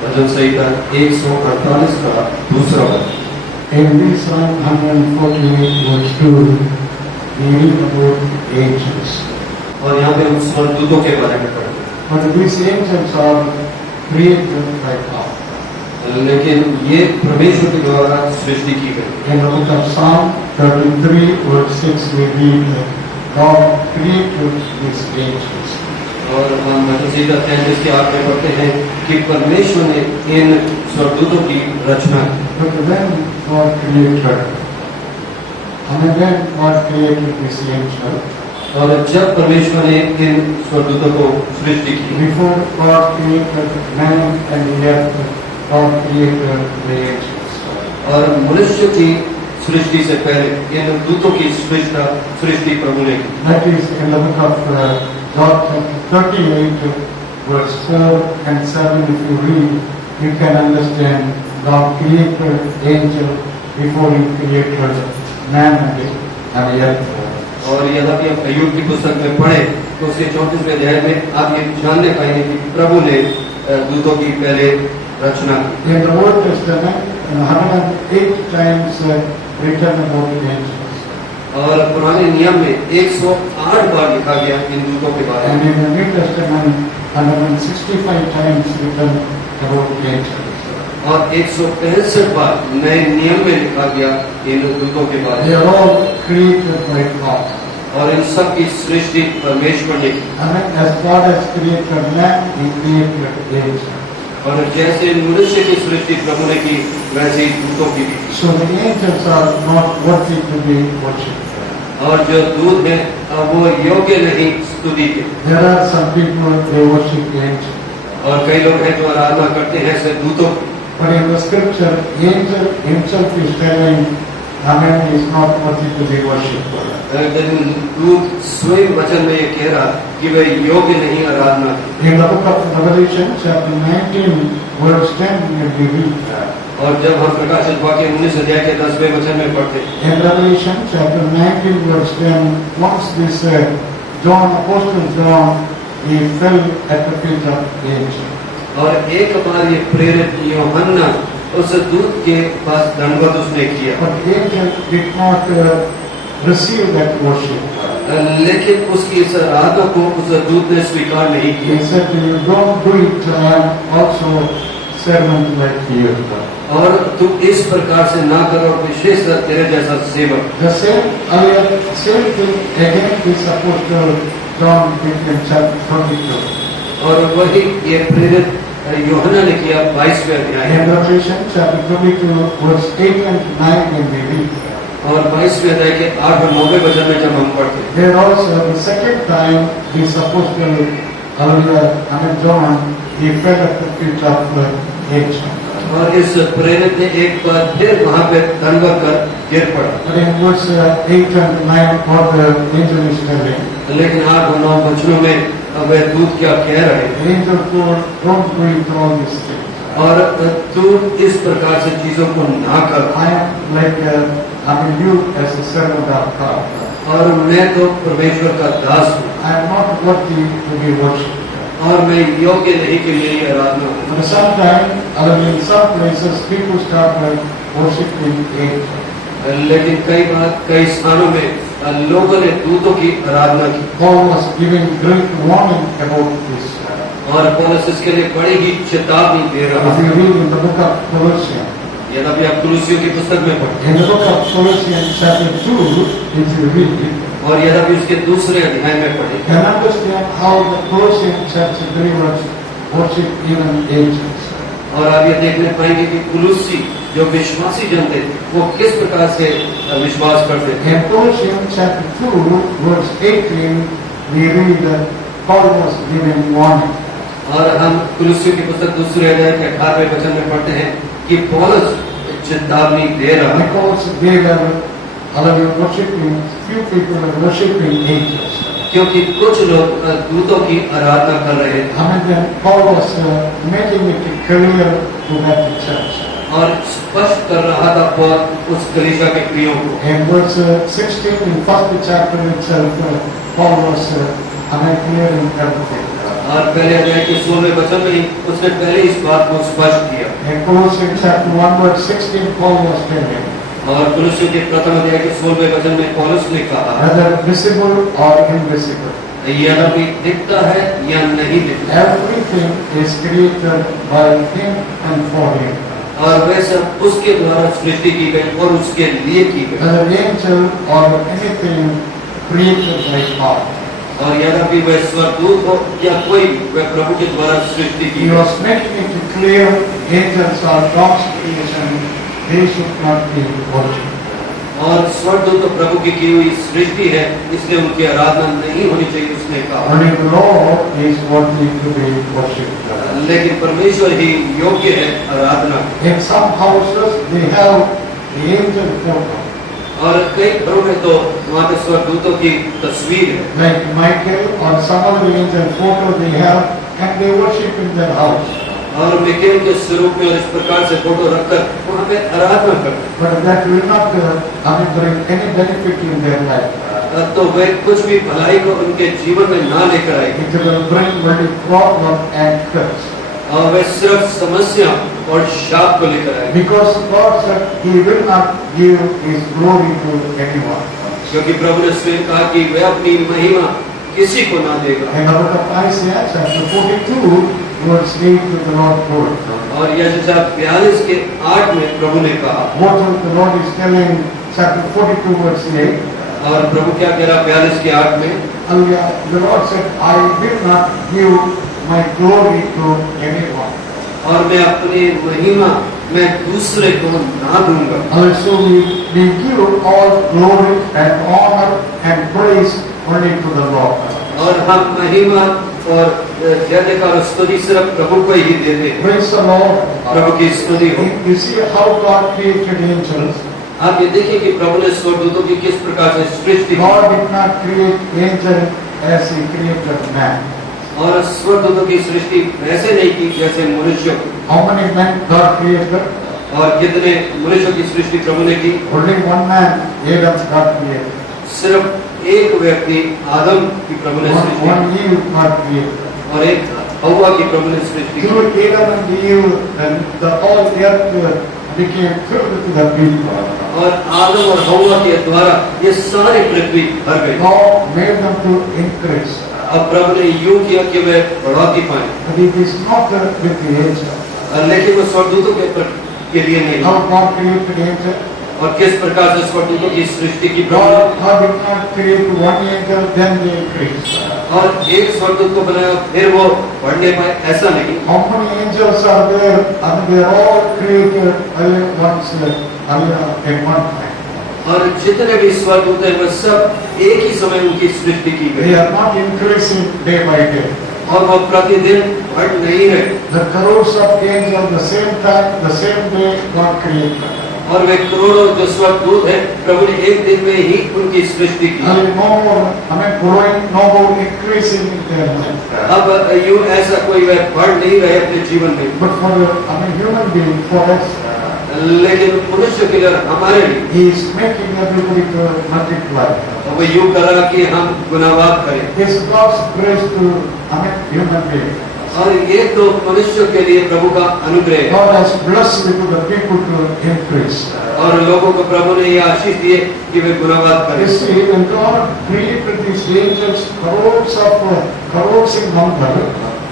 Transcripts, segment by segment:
भजन संहिता 148 का दूसरा वचन। In this Psalm 148 verse 2, we read about angels. और यहाँ पे हम स्वर्गदूतों के बारे में पढ़ते हैं। But these angels are created by God. लेकिन ये परमेश्वर के द्वारा सृष्टि की गई। In the book of Psalm 33 verse 6, we read that God created these angels. और हम भजन संहिता 33 के 8 में पढ़ते हैं कि परमेश्वर ने इन स्वर्गदूतों की रचना की। But when God created, when God created this angel, और जब परमेश्वर ने इन स्वर्गदूतों को सृष्टि की, before God created man and earth, God created the angels. और मनुष्य की सृष्टि से पहले इन दूतों की सृष्टि प्रभु ने की। That is in the book of John 38 verse 4 and 7. If you read, you can understand God created angel before He created man and earth. और यदि आप अय्यूब की पुस्तक में पढ़े तो उसके 34वें अध्याय में आप ये जानने पाएंगे कि प्रभु ने दूतों की पहले रचना की। In the Old Testament, 108 times written about angels. और पुराने नियम में 108 बार लिखा गया इन दूतों के बारे And में। in the New Testament, 165 times written about angels. और 165 बार नए नियम में लिखा गया इन दूतों के बारे They में। are all created by God. और इन सब की सृष्टि परमेश्वर ने की। As God has created man, He created angels. और जैसे मनुष्य की सृष्टि प्रभु ने की वैसे ही दूतों की भी। So the angels are not worthy to be worshipped. और जो दूत हैं वो योग्य नहीं स्तुति के। There are some people they worship angels. और कई लोग हैं जो आराधना करते हैं ऐसे दूतों की। But in the scripture, angel himself is telling, man is not worthy to be worshipped. लेकिन दूत स्वयं वचन में ये कह रहा कि वह योग्य नहीं आराधना की। In the book of Revelation, chapter 19, verse 10, we read that. और जब हम प्रकाशित वाक्य 19 अध्याय के 10वें वचन में पढ़ते हैं। In Revelation, chapter 19, verse 10, once this John, Apostle John, he fell at the feet of angel. और एक बार ये प्रेरित यूहन्ना उस दूत के पास दंडवत उसने किया। But the angel did not receive that worship. लेकिन उसकी इस आराधना को उस दूत ने स्वीकार नहीं He किया। said, "You don't do it. I am also servant like you." और तू इस प्रकार से ना करो, विशेषकर तेरे जैसा सेवक। The same thing again is Apostle John did in chapter 22. और वही ये प्रेरित यूहन्ना ने किया 22वें अध्याय In Revelation chapter 22, verse 8 and 9, and we read. और 22वें अध्याय के 8 और 9वें वचन में जब हम पढ़ते हैं। There also the second time this Apostle John, he fell at the feet of angel. और इस प्रेरित ने एक बार फिर वहाँ पे दंडवत कर गिर पड़ा। But in verse 8 and 9, what the angel is telling, लेकिन 8 और 9 वचनों में वह दूत क्या कह रहे हैं? the angel told, "Don't do it all these things. और तू इस प्रकार से चीजों को ना कर। I am like you as a servant of God. और मैं तो परमेश्वर का दास हूँ I am not worthy to be worshipped." और मैं योग्य नहीं कि मेरी आराधना हो। But sometimes, in some places, people start worshiping angels. लेकिन कई बार कई स्थानों में लोगों ने दूतों की आराधना की। Paul was giving great warning about this. और पौलुस इसके लिए बड़ी ही चेतावनी दे रहा If है। you read in the book of Colossians, यदि आप कुलुसियों की पुस्तक में पढ़ते in the book of Colossians chapter 2, if you read it, और यदि उसके दूसरे अध्याय में पढ़े you can understand how the Colossian church believers worship even angels. और आप ये देखने पाएंगे कि कुलुसी जो विश्वासी जन थे वो किस प्रकार से विश्वास करते थे। In Colossians chapter 2, verse 18, we read that Paul was giving warning. और हम कुलुसियों की पुस्तक दूसरे अध्याय के 18वें वचन में पढ़ते हैं कि पौलुस चेतावनी दे रहा है। Because they were worshiping, few people were worshiping angels. क्योंकि कुछ लोग दूतों की आराधना कर रहे थे। Then Paul was making it clear to that church. और स्पष्ट कर रहा था पौल उस कलीसिया के प्रियों को। In verse 16, in first chapter itself, Paul was clearing everything. और पहले अध्याय के 16वें वचन में ही उसने पहले इस बात को स्पष्ट किया। In Colossians chapter 1 verse 16, Paul was telling, और कुलुस्सियों के प्रथम अध्याय के 16वें वचन में पौलुस ने कहा, whether visible or invisible, यद्यपि दिखता है या नहीं दिखता, everything is created by Him and for Him. और वह सब उसके द्वारा सृष्टि की गई और उसके लिए की गई। Whether angel or anything created by God. और यद्यपि वह स्वर्गदूत हो या कोई, वह प्रभु के द्वारा सृष्टि की He गई। was making it clear angels are God's creation, they should not be worshipped. और स्वर्गदूत तो प्रभु की हुई सृष्टि है, इसलिए उनकी आराधना नहीं होनी चाहिए, उसने कहा। Only the Lord is worthy to be worshipped. लेकिन परमेश्वर ही योग्य है आराधना। In some houses they have the angel photo, और कई घरों में तो वहाँ पे स्वर्गदूतों की तस्वीर है, like Michael or some other angel photo they have, and they worship in their house. और मिकेल के स्वरूप में और इस प्रकार से फोटो रखकर वहाँ पे आराधना करते But that will not bring any benefit in their life. हैं। तो वे कुछ भी भलाई को उनके जीवन में ना लेकर आएंगे, It will bring only problem and curse. और वे सिर्फ समस्या और शाप को लेकर आएंगे। Because God said He will not give His glory to anyone. क्योंकि प्रभु ने स्वयं कहा कि वह अपनी महिमा किसी को ना देगा। And about the Isaiah chapter 42 verse 8 to the Lord told. और यशायाह 42 के 8 में प्रभु ने कहा, What the Lord is telling chapter 42 verse 8. और प्रभु क्या कह रहा 42 के 8 में, Hallelujah. The Lord said, I will not give my glory to anyone. और मैं अपनी महिमा मैं दूसरे को ना दूंगा। Also we give all glory and honor and praise only to the Lord. और हम महिमा और जय और स्तुति सिर्फ प्रभु को ही देते हैं। Praise the Lord. प्रभु की स्तुति हो। You see how God created angels. आप ये देखिए कि प्रभु ने स्वर्गदूतों की किस प्रकार से सृष्टि की, God did not create angel as He created man. और स्वर्गदूतों की सृष्टि ऐसे नहीं की जैसे मनुष्यों की। How many men God created? और कितने मनुष्यों की सृष्टि प्रभु ने की? Only one man, Adam, God created. सिर्फ एक व्यक्ति आदम की प्रभु ने सृष्टि की, One Eve, God created. और एक हव्वा की प्रभु ने सृष्टि की। Through Adam and Eve, and the whole earth became filled with the people. और आदम और हव्वा के द्वारा ये सारी पृथ्वी भर गई। God made them to increase. अब प्रभु ने यूं किया कि वे बढ़ोतरी पाए, But it is not with the angel. लेकिन वो स्वर्गदूतों के लिए नहीं। How God created angel? और किस प्रकार से स्वर्गदूतों की सृष्टि की प्रभु ने? God did not create one angel, then they increased. और एक स्वर्गदूत को बनाया फिर वो बढ़ने पाए, ऐसा नहीं। How many angels are there? And they are all created once in one time. और जितने भी स्वर्गदूत हैं वो सब एक ही समय उनकी सृष्टि की They गई, are not increasing day by day. और वो प्रतिदिन बढ़ नहीं रहे। The crores of angels, the same time, the same day, God created. और वे करोड़ों जो स्वर्गदूत हैं प्रभु ने एक दिन में ही उनकी सृष्टि की। And no more, growing, no more increasing in their life. अब यूं ऐसा कोई वह बढ़ नहीं रहे अपने जीवन में, But for human being, for us, लेकिन मनुष्य के लिए हमारे लिए He is making everybody to multiply. वो यूं कर रहा कि हम गुनाहगार करें। It's God's grace to human being. और ये तो मनुष्य के लिए प्रभु का अनुग्रह है। God has blessed the people to increase. और लोगों को प्रभु ने ये आशीष दी है कि वे गुनाहगार करें। You see, when God created these angels, crores in number,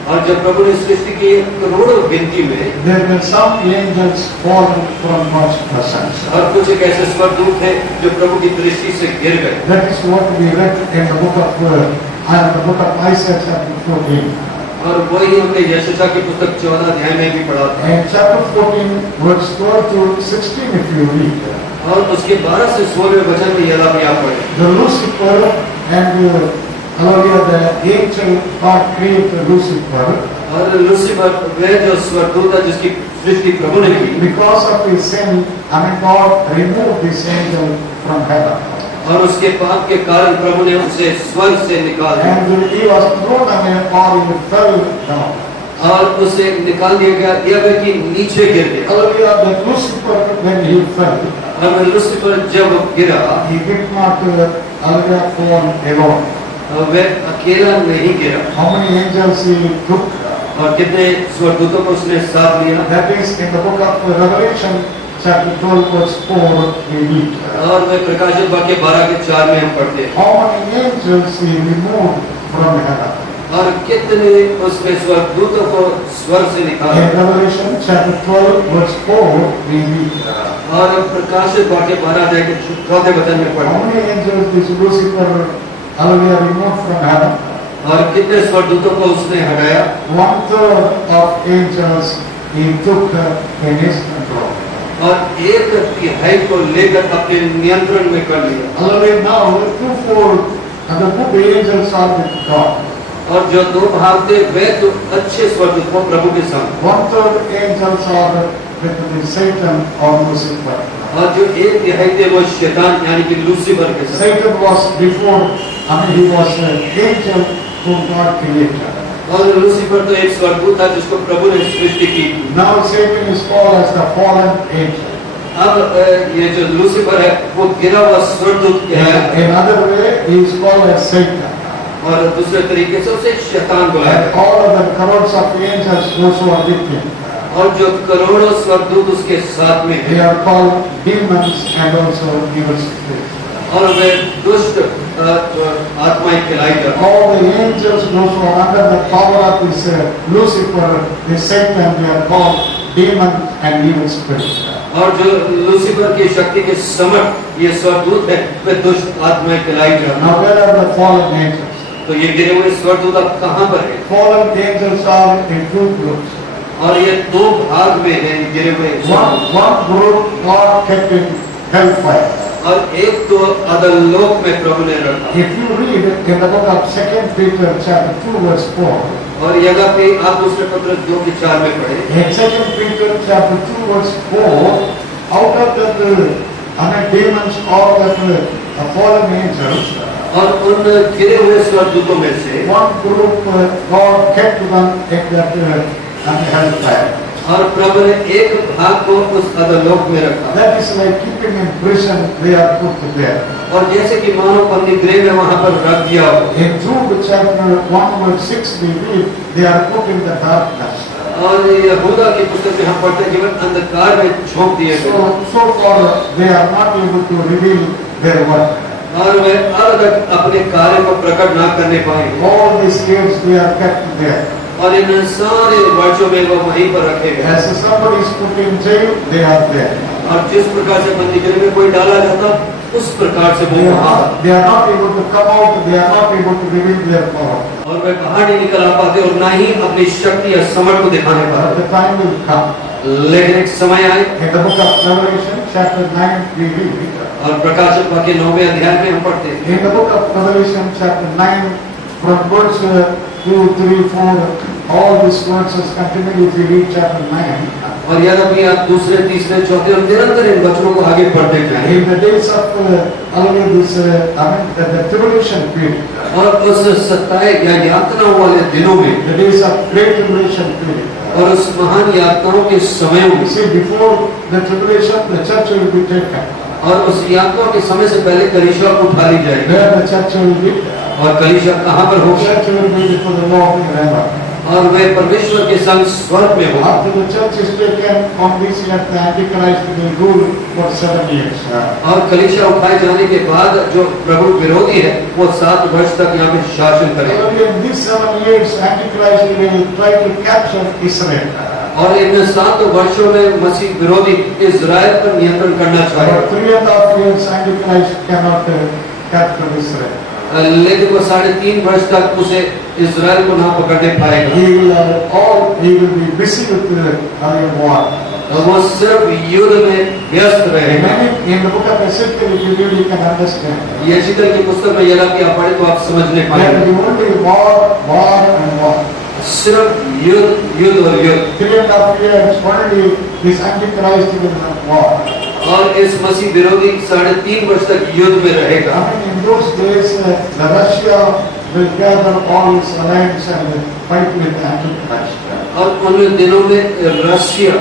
और जब प्रभु ने सृष्टि की करोड़ों गिनती में, there were some angels fallen from God's presence. और कुछ एक ऐसे स्वर्गदूत थे जो प्रभु की दृष्टि से गिर गए। That is what we read in the book of Isaiah chapter 14. और वही हमने यशायाह की पुस्तक 14 अध्याय में भी पढ़ा था। And chapter 14, verse 12 to 16, if you read, और उसके 12 से 16वें वचन में यदा भी आप पढ़े, the Lucifer and the angel God created Lucifer. और लूसीफर वह जो स्वर्गदूत है जिसकी सृष्टि प्रभु ने की, Because of his sin, God removed this angel from heaven. और उसके पाप के कारण प्रभु ने उसे स्वर्ग से निकाल दिया, And he was thrown away or he fell down. और उसे निकाल दिया गया, दिया गया कि नीचे गिर गया। Hallelujah, that Lucifer, when he fell, और लूसीफर जब गिरा he did not fall alone. वह अकेला नहीं गिरा How many angels he took? और कितने स्वर्गदूतों को उसने साथ लिया। That is in the book of Revelation, chapter 12, verse 4, we read. और वह प्रकाशित वाक्य 12:4 में हम पढ़ते हैं। How many angels he removed from heaven? और कितने उसने स्वर्गदूतों को स्वर्ग से निकाला। In Revelation, chapter 12, verse 4, we read. और प्रकाशित वाक्य 12 के 4 वचन में How पढ़ते हैं। many angels did Lucifer, hallelujah, removed from heaven? और कितने स्वर्गदूतों को उसने हटाया। 1/3 of angels he took in his control. और 1/3 को लेकर अपने नियंत्रण में कर लिया। Hallelujah. Now, 2/4 and the good angels are with God. और जो 2 भाग थे वे तो अच्छे स्वर्गदूत वो प्रभु के संग। 1/3 angels are with the Satan or Lucifer. और जो 1/3 थे वो शैतान यानी कि लूसीफर के संग। Satan was before, he was an angel whom God created. और लूसीफर तो एक स्वर्गदूत था जिसको प्रभु ने सृष्टि की। Now Satan is called as the fallen angel. अब ये जो लूसीफर है वो गिरा हुआ स्वर्गदूत कहलाया। In other way, he is called as Satan. और दूसरे तरीके से उसे शैतान बुलाया। And all of the crowds of angels, those who are with him, और जो करोड़ों स्वर्गदूत उसके साथ में they हैं are called demons and also evil spirits. और वे दुष्ट आत्माएं खिलाई जाती। All the angels, those who are under the power of this Lucifer, this Satan, they are called demons and evil spirits. और जो लूसीफर की शक्ति के समर्थ ये स्वर्गदूत है वे दुष्ट आत्माएं खिलाई जाती। Now where are the fallen angels? तो ये गिरे हुए स्वर्गदूत अब कहाँ पर है। Fallen angels are in two groups. और ये 2 भाग में है गिरे हुए स्वर्गदूत। One group God kept in hellfire. और एक तो अधोलोक में प्रभु ने रखा। If you read in the book of 2 Peter chapter 2 verse 4, और यह पे आप दूसरे पत्र 2:4 में पढ़े। in 2 Peter chapter 2 verse 4, out of that demons or that fallen angels, और उन गिरे हुए स्वर्गदूतों में से one group God kept them in that hellfire. और प्रभु ने एक भाग को उस अधोलोक में रखा। That is like keeping in prison, they are put there. और जैसे कि मानव बंदी गृह में वहां पर रख दिया हो। In Jude chapter 1 verse 6 we read, they are put in the darkness. और यहूदा की पुस्तक में हम पढ़ते हैं कि वे अंधकार में झोंक दिए गए। So far they are not able to reveal their work. और वे अब तक अपने कार्य को प्रकट ना करने पाए। All these years they are kept there. और इन सारे वर्षों में वो वहीं पर रखे गए। As somebody is put in jail, they are there. और जिस प्रकार से बंदी गृह में कोई डाला जाता उस प्रकार से वो वहाँ। They are not able to come out, they are not able to reveal their power. और वे बाहर नहीं निकल आ पाते और ना ही अपनी शक्ति या समर्थ को दिखाने But पाते। the time will come. लेकिन एक समय आए In the book of Revelation chapter 9 we read, और प्रकाशित वाक्य 9वें अध्याय में हम पढ़ते हैं। in the book of Revelation chapter 9 from verse 2, 3, 4, all these verses continue if you read chapter 9. और यद्यपि आप दूसरे, तीसरे, चौथे और निरंतर इन वचनों को आगे पढ़ते जाएं In the days of the tribulation period, और उस सताए या यातनाओं वाले दिनों में the days of great tribulation period. और उस महान यातनाओं के समयों में See, before the tribulation, the church will be taken. और उस यातनाओं के समय से पहले कलीसिया को उठा ली जाएगी। Where the church will be? और कलीसिया कहाँ पर The होगी? church will be before the Lord forever. और वे परमेश्वर के संग स्वर्ग में होगा। After the church is taken on this earth, the Antichrist will rule for 7 years. और कलीसिया उठाए जाने के बाद जो प्रभु विरोधी है वो 7 वर्ष तक यहाँ पे शासन करेगा। In these 7 years, Antichrist will try to capture Israel. और इन 7 वर्षों में मसीह विरोधी इजराइल पर नियंत्रण करना चाहेगा। For 3.5 years, Antichrist cannot capture Israel. लेकिन वो 3.5 वर्ष तक उसे इजराइल को ना पकड़ने पाएगा। He will be busy with war. और वो सिर्फ युद्ध में व्यस्त रहेगा। In the book of Ezekiel, if you read, you can understand. यशीकल की पुस्तक में यदि आप पढ़े तो आप समझने There पाएंगे। will be only war and war. सिर्फ युद्ध, युद्ध और युद्ध। 3.5 years, only this Antichrist will have war. और इस मसीह विरोधी 3.5 वर्ष तक युद्ध में रहेगा। In those days, the Russia will gather all its alliance and fight with Antichrist. और उन दिनों में रशिया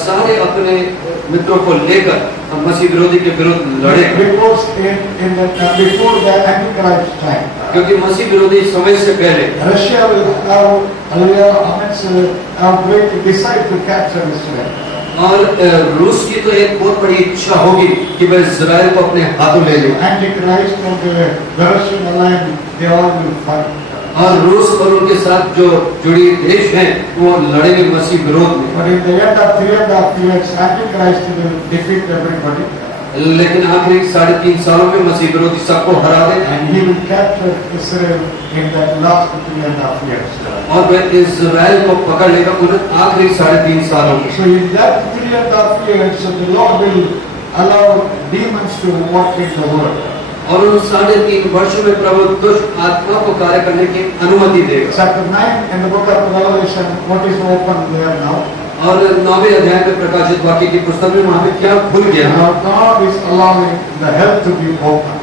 सारे अपने मित्रों को लेकर मसीह विरोधी के विरुद्ध लड़ेगा। Because before the Antichrist time, क्योंकि मसीह विरोधी समय से पहले Russia will have great desire to capture Israel. और रूस की तो एक बहुत बड़ी इच्छा होगी कि वह इजराइल को अपने हाथों ले ले। Antichrist and the Russian alliance, they all will fight. और रूस और उनके साथ जो जुड़ी देश हैं वो लड़ेंगे मसीह विरोध में। But in the end of 3.5 years, Antichrist will defeat everybody. लेकिन आखिरी 3.5 सालों में मसीह विरोधी सबको हरा दे And he will capture Israel in that last 3.5 years. और वह इजराइल को पकड़ लेगा उन आखिरी 3.5 सालों में। So in that 3.5 years, the Lord will allow demons to work in the world. और उन 3.5 वर्षों में प्रभु दुष्ट आत्मा को कार्य करने की अनुमति देगा। Chapter 9 in the book of Revelation, what is open there now? और 9वें अध्याय में प्रकाशित वाक्य की पुस्तक में वहां पे क्या खुल गया? Now God is allowing the hell to be open.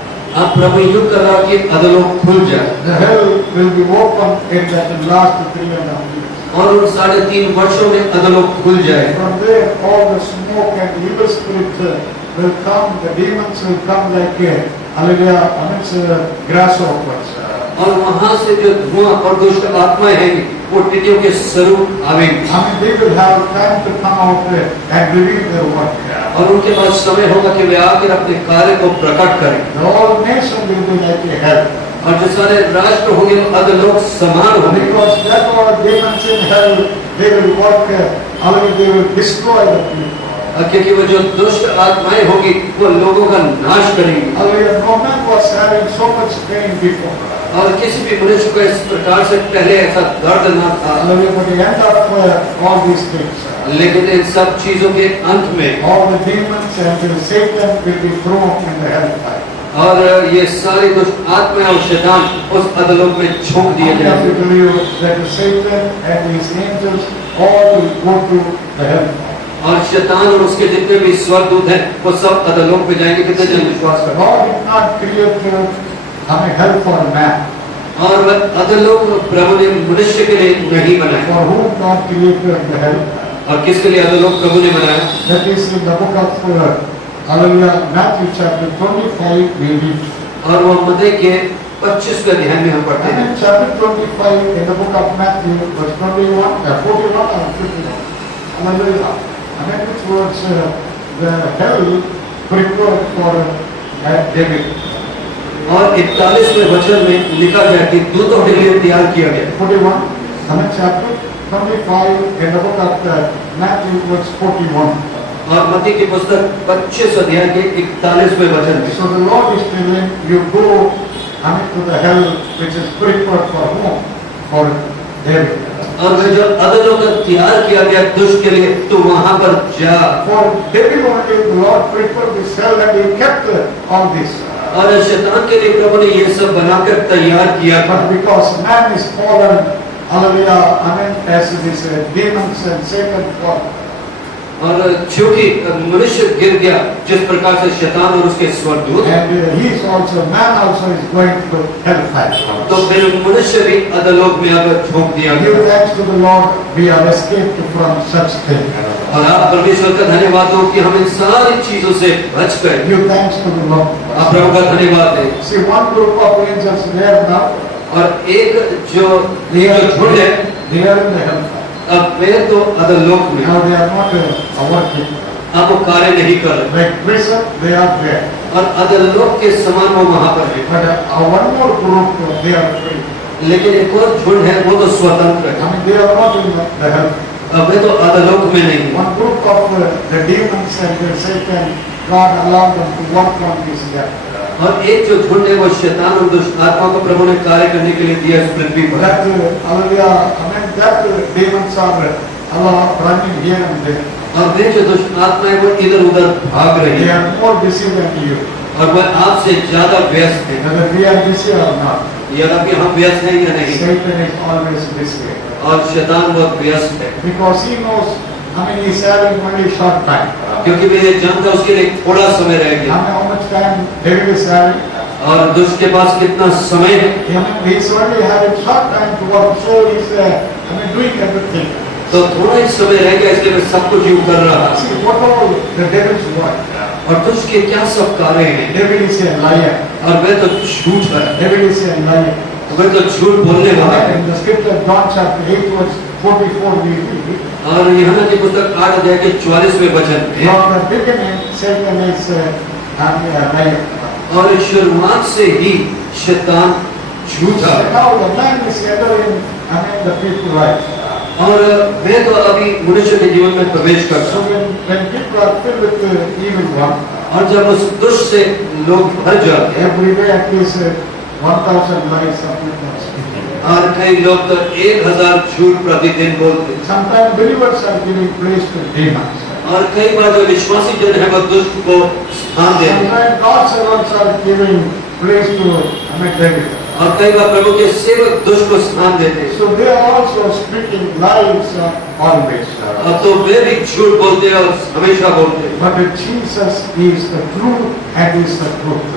अब प्रभु युग कर रहा कि अधोलोक खुल जाए The hell will be open in that last 3.5 years. और उन 3.5 वर्षों में अधोलोक खुल जाए। From there, all the smoke and evil spirit will come. The demons will come like grasshoppers. और वहां से जो धुआं और दुष्ट आत्माएं हैं वो टिड्डियों के स्वरूप आवेंगी। They will have time to come out and reveal their work. और उनके पास समय होगा कि वे आकर अपने कार्य को प्रकट करें। The whole nation will be like a hell. और जो सारे राष्ट्र होंगे वो अधोलोक समान होंगे। Because that all demons in hell, they will work, they will destroy the people. क्योंकि वो जो दुष्ट आत्माएं होगी वो लोगों का नाश करेंगी। No man was having so much pain before. और किसी भी मनुष्य को इस प्रकार से पहले ऐसा दर्द न था। But the end of all these things, लेकिन इन सब चीजों के अंत में all the demons and Satan will be thrown in the hellfire. और ये सारी दुष्ट आत्माएं और शैतान उस अधोलोक में झोंक दिए I have to जाएंगे। tell you that Satan and his angels all will go to the hellfire. और शैतान और उसके जितने भी स्वर्गदूत हैं वो सब अधोलोक में जाएंगे। कितने जन विश्वास करते हैं? God did not create hell for man. और वह अधोलोक प्रभु ने मनुष्य के लिए नहीं बनाया। For whom God created the hell? और किसके लिए अधोलोक प्रभु ने बनाया? That is in the book of Matthew chapter 25 we read. और वो मत्ती के 25वें अध्याय में हम पढ़ते हैं। And in chapter 25 in the book of Matthew verse 41, 41 and 51. Hallelujah. And then which words the hell prepared for David. और 41वें वचन में लिखा गया कि दूतों के लिए तैयार किया गया। 41. And then chapter 25 in the book of Matthew verse 41. और मत्ती की पुस्तक 25 अध्याय के 41वें वचन में। So the Lord is telling you go to the hell which is prepared for whom? For David. और वे जो अधोलोक तैयार किया गया दुष्ट के लिए तो वहां पर जा। For David only the Lord prepared this hell and he kept all this. और शैतान के लिए प्रभु ने ये सब बनाकर तैयार किया था। But because man is fallen, hallelujah, as this demons and Satan fall. और क्योंकि मनुष्य गिर गया जिस प्रकार से शैतान और उसके स्वर्गदूत, And man also is going to hellfire. तो फिर मनुष्य भी अधोलोक में अब झोंक दिया Give गया। thanks to the Lord, we have escaped from such things. और आप परमेश्वर का धन्यवाद दो कि हम इन सारी चीजों से बच गए। Give thanks to the Lord. आप प्रभु का धन्यवाद दें। See, one group of angels there now, और एक जो झुंड है they are in the hellfire. अब वे तो अधोलोक में, Now they are not working. अब वो कार्य नहीं कर रहे Like prison, they are there. और अधोलोक के समान वो वहां पर है। But one more group, they are free. लेकिन एक और झुंड है वो तो स्वतंत्र है। They are not in the hell. अब वे तो अधोलोक में नहीं। One group of the demons and the Satan, God allowed them to work on this death. और एक जो झुंड है वो शैतान और दुष्ट आत्मा को प्रभु ने कार्य करने के लिए दिया इस पृथ्वी पर। That that demons are running here and there. और वे जो दुष्ट आत्माएं वो इधर उधर भाग रही They है are more busy than you. और वह आपसे ज्यादा व्यस्त है। Whether we are busy or not, यद्यपि हम व्यस्त हैं या नहीं, Satan is always busy. और शैतान बहुत व्यस्त है Because he knows, he is having only short time. क्योंकि वे ये जानता है उसके लिए थोड़ा समय रह गया। How much time David is having? और दुष्ट के पास कितना समय है? He is only having short time to work, so he is doing everything. तो थोड़ा ही समय रह गया इसलिए मैं सब कुछ यूं कर रहा। See what all the devil's work. और दुष्ट के क्या सब कार्य हैं, Devil is a liar. और वह तो झूठ है, Devil is a liar. वह तो झूठ बोलने वाला है। In the scripture, John chapter 8 verse 44 we read, और यूहन्ना की पुस्तक 8 अध्याय के 44वें वचन में, from the beginning Satan is a liar. और शुरुआत से ही शैतान झूठा है। Now the man is entering among the people life. और वह तो अभी मनुष्य के जीवन में प्रवेश करता So है। when people are filled with the evil one, और जब उस दुष्ट से लोग भर जाते हैं, every day at least 1,000 lies are witnessed. और कई लोग तो 1000 झूठ प्रतिदिन बोलते हैं। Sometimes believers are giving place to demons. और कई बार जो विश्वासी जन है वो दुष्ट को स्थान देते हैं। Sometimes God's servants are giving place to devil. और कई बार प्रभु के सेवक दुष्ट को स्थान देते हैं। So they are also speaking lies always. अब तो वे भी झूठ बोलते हैं और हमेशा बोलते हैं। But Jesus is the truth and is the truth.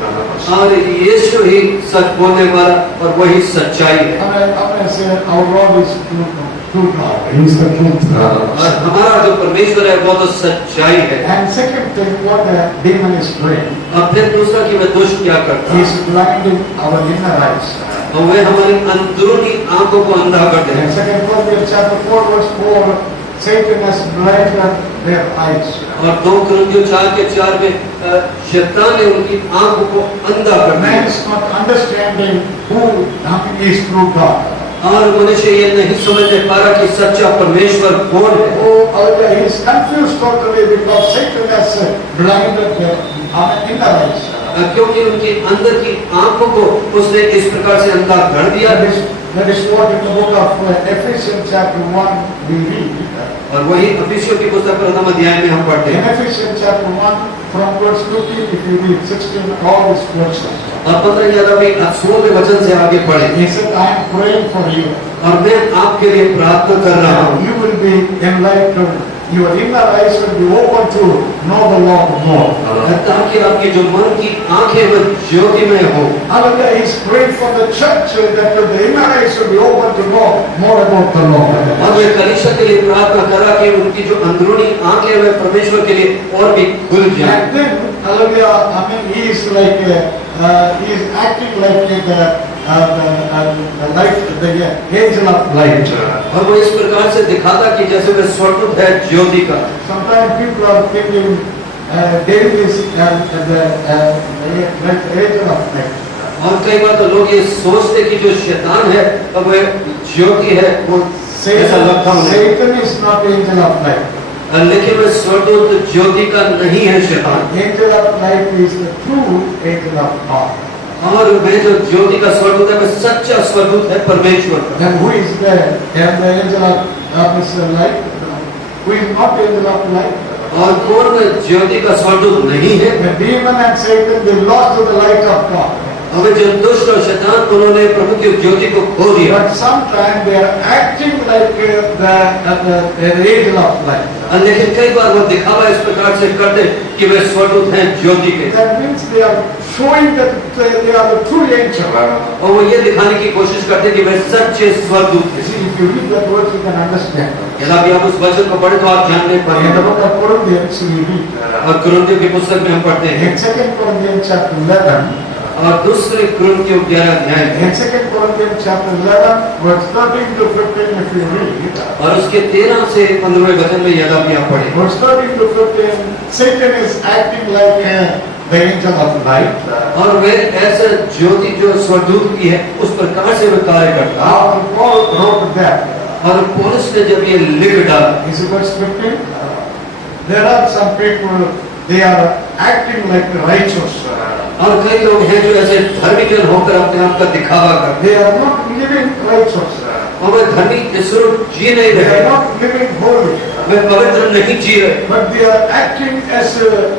और यीशु ही सच बोलने वाला और वही सच्चाई है। I say our Lord is truth. He is the truth. और हमारा जो परमेश्वर है वो तो सच्चाई है। And second thing, what the demon is doing, और फिर दूसरा कि वह दुष्ट क्या करता he है, is blinding our inner eyes. और वह हमारी अंदरूनी आंखों को अंधा कर देता In है। 2 Corinthians chapter 4 verse 4, Satan has blinded their eyes. और 2 कुरिन्थियों 4:4 में शैतान ने उनकी आंखों को अंधा कर दिया। Man is not understanding who is true God. और मनुष्य ये नहीं समझ पा रहा कि सच्चा परमेश्वर कौन है। Oh, he is confused totally because Satan has blinded their inner eyes. क्योंकि उनकी अंदर की आंखों को उसने इस प्रकार से अंधा कर दिया। That is what in the book of Ephesians chapter 1 we read. और वही इफिसियों की पुस्तक प्रथम अध्याय में हम पढ़ते In हैं। Ephesians chapter 1 from verse 15 if you read 16 all these verses. और 15 या अभी 16वें वचन से आगे पढ़े। He said, I am praying for you. और मैं आपके लिए प्रार्थना कर रहा हूँ, You will be enlightened. Your inner eyes will be open to know the Lord more. ताकि आपकी जो मन की आंखें वो ज्योतिमय हो। Hallelujah. He is praying for the church that the inner eyes will be open to know more about the Lord. और वे कलीसिया के लिए प्रार्थना करा कि उनकी जो अंदरूनी आंखें वे परमेश्वर के लिए और भी खुल जाएं। And then, hallelujah, I mean, he is like, he is acting like the light, the angel of light. और वो इस प्रकार से दिखाता कि जैसे वे स्वर्गदूत है ज्योति का। Sometimes people are thinking David is the angel of light. और कई बार तो लोग ये सोचते कि जो शैतान है अब वह ज्योति है, वो ऐसा लगता है। Satan is not angel of light. लेकिन वह स्वर्गदूत ज्योति का नहीं है शैतान। Angel of light is the true angel of God. और वह जो ज्योति का स्वर्गदूत है वह सच्चा स्वर्गदूत है परमेश्वर का। Then who is the angel of this light? Who is not angel of light? और कौन वह ज्योति का स्वर्गदूत नहीं है? The demon and Satan, they lost to the light of God. अब जो दुष्ट और शैतान उन्होंने प्रभु की ज्योति को खो दिया। But sometimes they are acting like the angel of light. लेकिन कई बार वो दिखावा इस प्रकार से करते कि वे स्वर्गदूत हैं ज्योति के। That means they are showing that they are the true angel. और वो ये दिखाने की कोशिश करते कि वे सच्चे स्वर्गदूत हैं। See, if you read that word, you can understand. यदि आप उस वचन को पढ़े तो आप जानने In the पाएंगे। book of Corinthians, we read. और कुरिन्थियों की पुस्तक में हम पढ़ते हैं। In 2 Corinthians chapter 11, और दूसरे कुरिन्थियों 11 अध्याय में in 2 Corinthians chapter 11, verse 13 to 15, if you read, और उसके 13 से 15वें वचन में यदि आप यहाँ पढ़े, verse 13 to 15, Satan is acting like the angel of light. और वे ऐसा ज्योति जो स्वर्गदूत की है उस प्रकार से वे कार्य करता है। After Paul wrote that, और पौलुस ने जब ये लिख डाला, is it verse 15? There are some people, they are acting like righteous. और कई लोग हैं जो ऐसे धर्मी जन होकर अपने आप का दिखावा करते They are not living righteous. हैं और वे धर्मी स्वरूप जी नहीं They रहे, are not living holy. वे पवित्र नहीं जी रहे, But they are acting as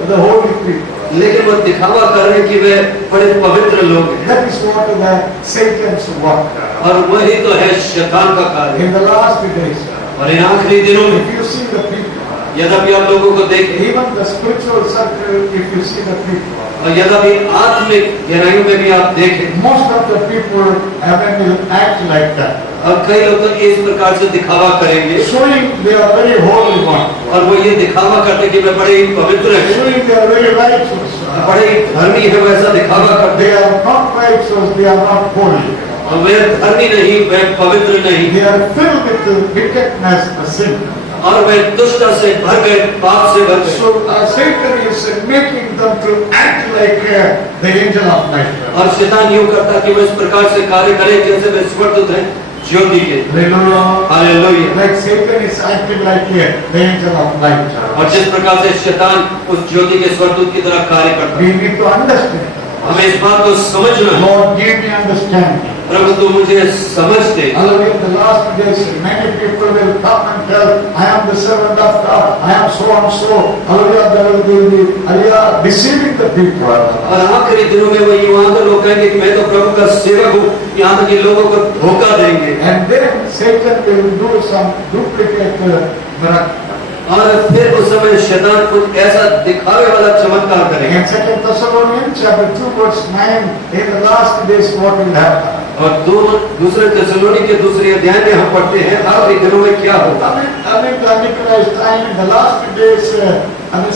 the holy people. लेकिन वो दिखावा कर रहे हैं कि वे बड़े पवित्र लोग हैं। That is what the Satan's work. और वही तो है शैतान का कार्य। In the last days, और इन आखिरी दिनों में if you see the people, यद्यपि आप लोगों को देखें even the spiritual circle, if you see the people, और यद्यपि आत्मिक गहराइयों में भी आप देखें, most of the people will act like that, और कई लोग तो इस प्रकार से दिखावा करेंगे showing they are very holy one. और वो ये दिखावा करते कि मैं बड़े ही पवित्र है, Showing they are very righteous. बड़े ही धर्मी है, वैसा दिखावा करते They are not righteous, they are not holy. हैं। वे धर्मी नहीं, वे पवित्र नहीं, They are filled with the wickedness, the sin. और वे दुष्टता से भर गए, पाप से भर गए। So Satan is making them to act like the angel of light. और शैतान यूं करता कि वो इस प्रकार से कार्य करे जैसे वे स्वर्गदूत हैं ज्योति के। Hallelujah. Hallelujah. Like Satan is acting like the angel of light. और जिस प्रकार से शैतान उस ज्योति के स्वर्गदूत की तरह कार्य करता है, We need to understand. हमें इस बात को समझना है। Lord, give me understanding. प्रभु तू मुझे समझ दे। Hallelujah. In the last days, many people will come and tell, I am the servant of God, I am so and so. Hallelujah. They will be deceiving the people. और आखिरी दिनों में वो युवा के लोग कहेंगे कि मैं तो प्रभु का सेवक हूँ, यहाँ तक कि लोगों को धोखा देंगे। And then Satan will do some duplicate miracle. और फिर उस समय शैतान कुछ ऐसा दिखावे वाला चमत्कार करेगा। In 2 Thessalonians chapter 2 verse 9, in the last days what will happen? और दूसरे थिस्सलुनीके के दूसरे अध्याय में हम पढ़ते हैं आखिरी दिनों में क्या होगा। I mean, the Antichrist time, in the last days,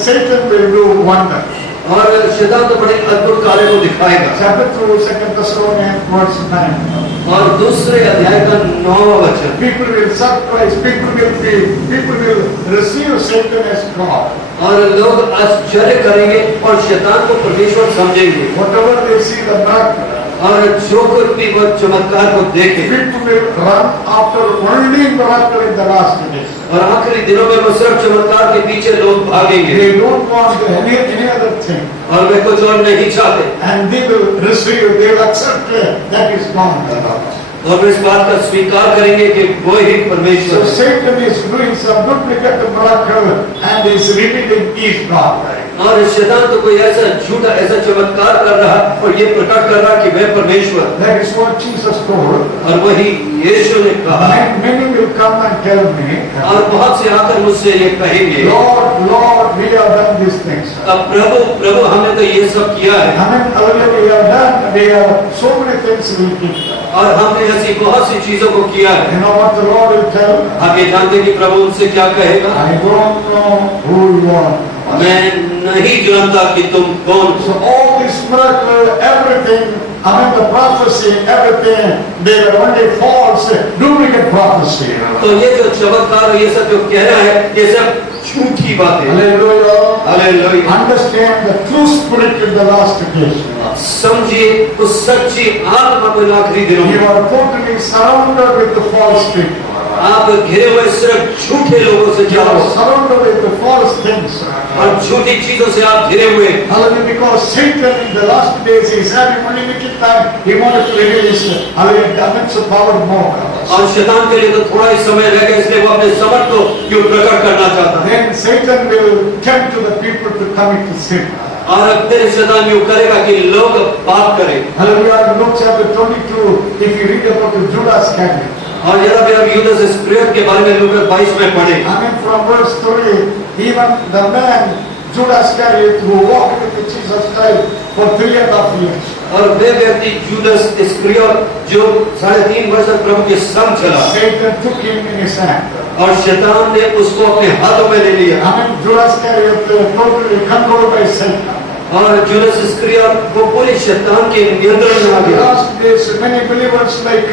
Satan will do wonder. और शैतान तो बड़े अद्भुत कार्य को दिखाएगा। Chapter 2, 2 Thessalonians verse 9. और दूसरे अध्याय का 9वां वचन, People will surprise, people will receive Satan as God. और लोग आश्चर्य करेंगे और शैतान को परमेश्वर समझेंगे। Whatever they see the miracle, और जो कुछ भी वो चमत्कार को देखे, people will run after only miracle in the last days. और आखिरी दिनों में वो सिर्फ चमत्कार के पीछे लोग भागेंगे They don't want any other thing. और वे कुछ और नहीं चाहते। And they will receive, they will accept that is God. और वे इस बात का स्वीकार करेंगे कि वो ही परमेश्वर So है। Satan is doing some duplicate miracle and is revealing he is God. और शैतान तो कोई ऐसा झूठा ऐसा चमत्कार कर रहा और ये प्रकट कर रहा कि वह परमेश्वर, That is what Jesus told. और वही यीशु ने कहा। Many will come and tell me, और बहुत से आकर मुझसे ये कहेंगे, Lord, Lord, we have done these things. अब प्रभु प्रभु हमने तो ये सब किया है, Amen. Hallelujah, we have done, we have so many things we did. और हमने ऐसी बहुत सी चीजों को किया है। You know what the Lord will tell? आप ये जानते हैं कि प्रभु उनसे क्या कहेगा? I don't know who you are. मैं नहीं जानता कि तुम कौन हो। So all this miracle, everything, I mean the prophecy, everything, they were only false, duplicate prophecy. तो ये जो चमत्कार ये सब जो कह रहा है ये सब झूठी बातें। Hallelujah. Hallelujah. Understand the true spirit in the last days. समझिए उस सच्ची आत्मा को आखिरी दिनों You में are totally surrounded with the false people. आप घिरे हुए सिर्फ झूठे लोगों से You are जाओ surrounded with the false things. और झूठी चीजों से आप घिरे हुए। Hallelujah, because Satan in the last days is having only little time. He wanted to reveal his immense power more. और शैतान के लिए तो थोड़ा ही समय रह गया, इसलिए वो अपने समर्थ को यूं प्रकट करना चाहता है। Then Satan will tempt to the people to commit sin. और फिर शैतान यूं करेगा कि लोग पाप करें। Hallelujah, in Luke chapter 22, if you read about the Judas Iscariot. और जरा भी हम यूदास इस्करियोत के बारे में लूका 22 में पढ़े। I mean from verse 3, even the man Judas Iscariot who walked with Jesus Christ for 3.5 years. और वे व्यक्ति यूदास इस्करियोत जो 3.5 वर्ष तक प्रभु के संग चला, Satan took him in his hand. और शैतान ने उसको अपने हाथों में ले लिया। I mean Judas Iscariot totally controlled by Satan. और यूदास इस्करियोत वो पूरे शैतान के नियंत्रण में आ In the गया। last days, many believers like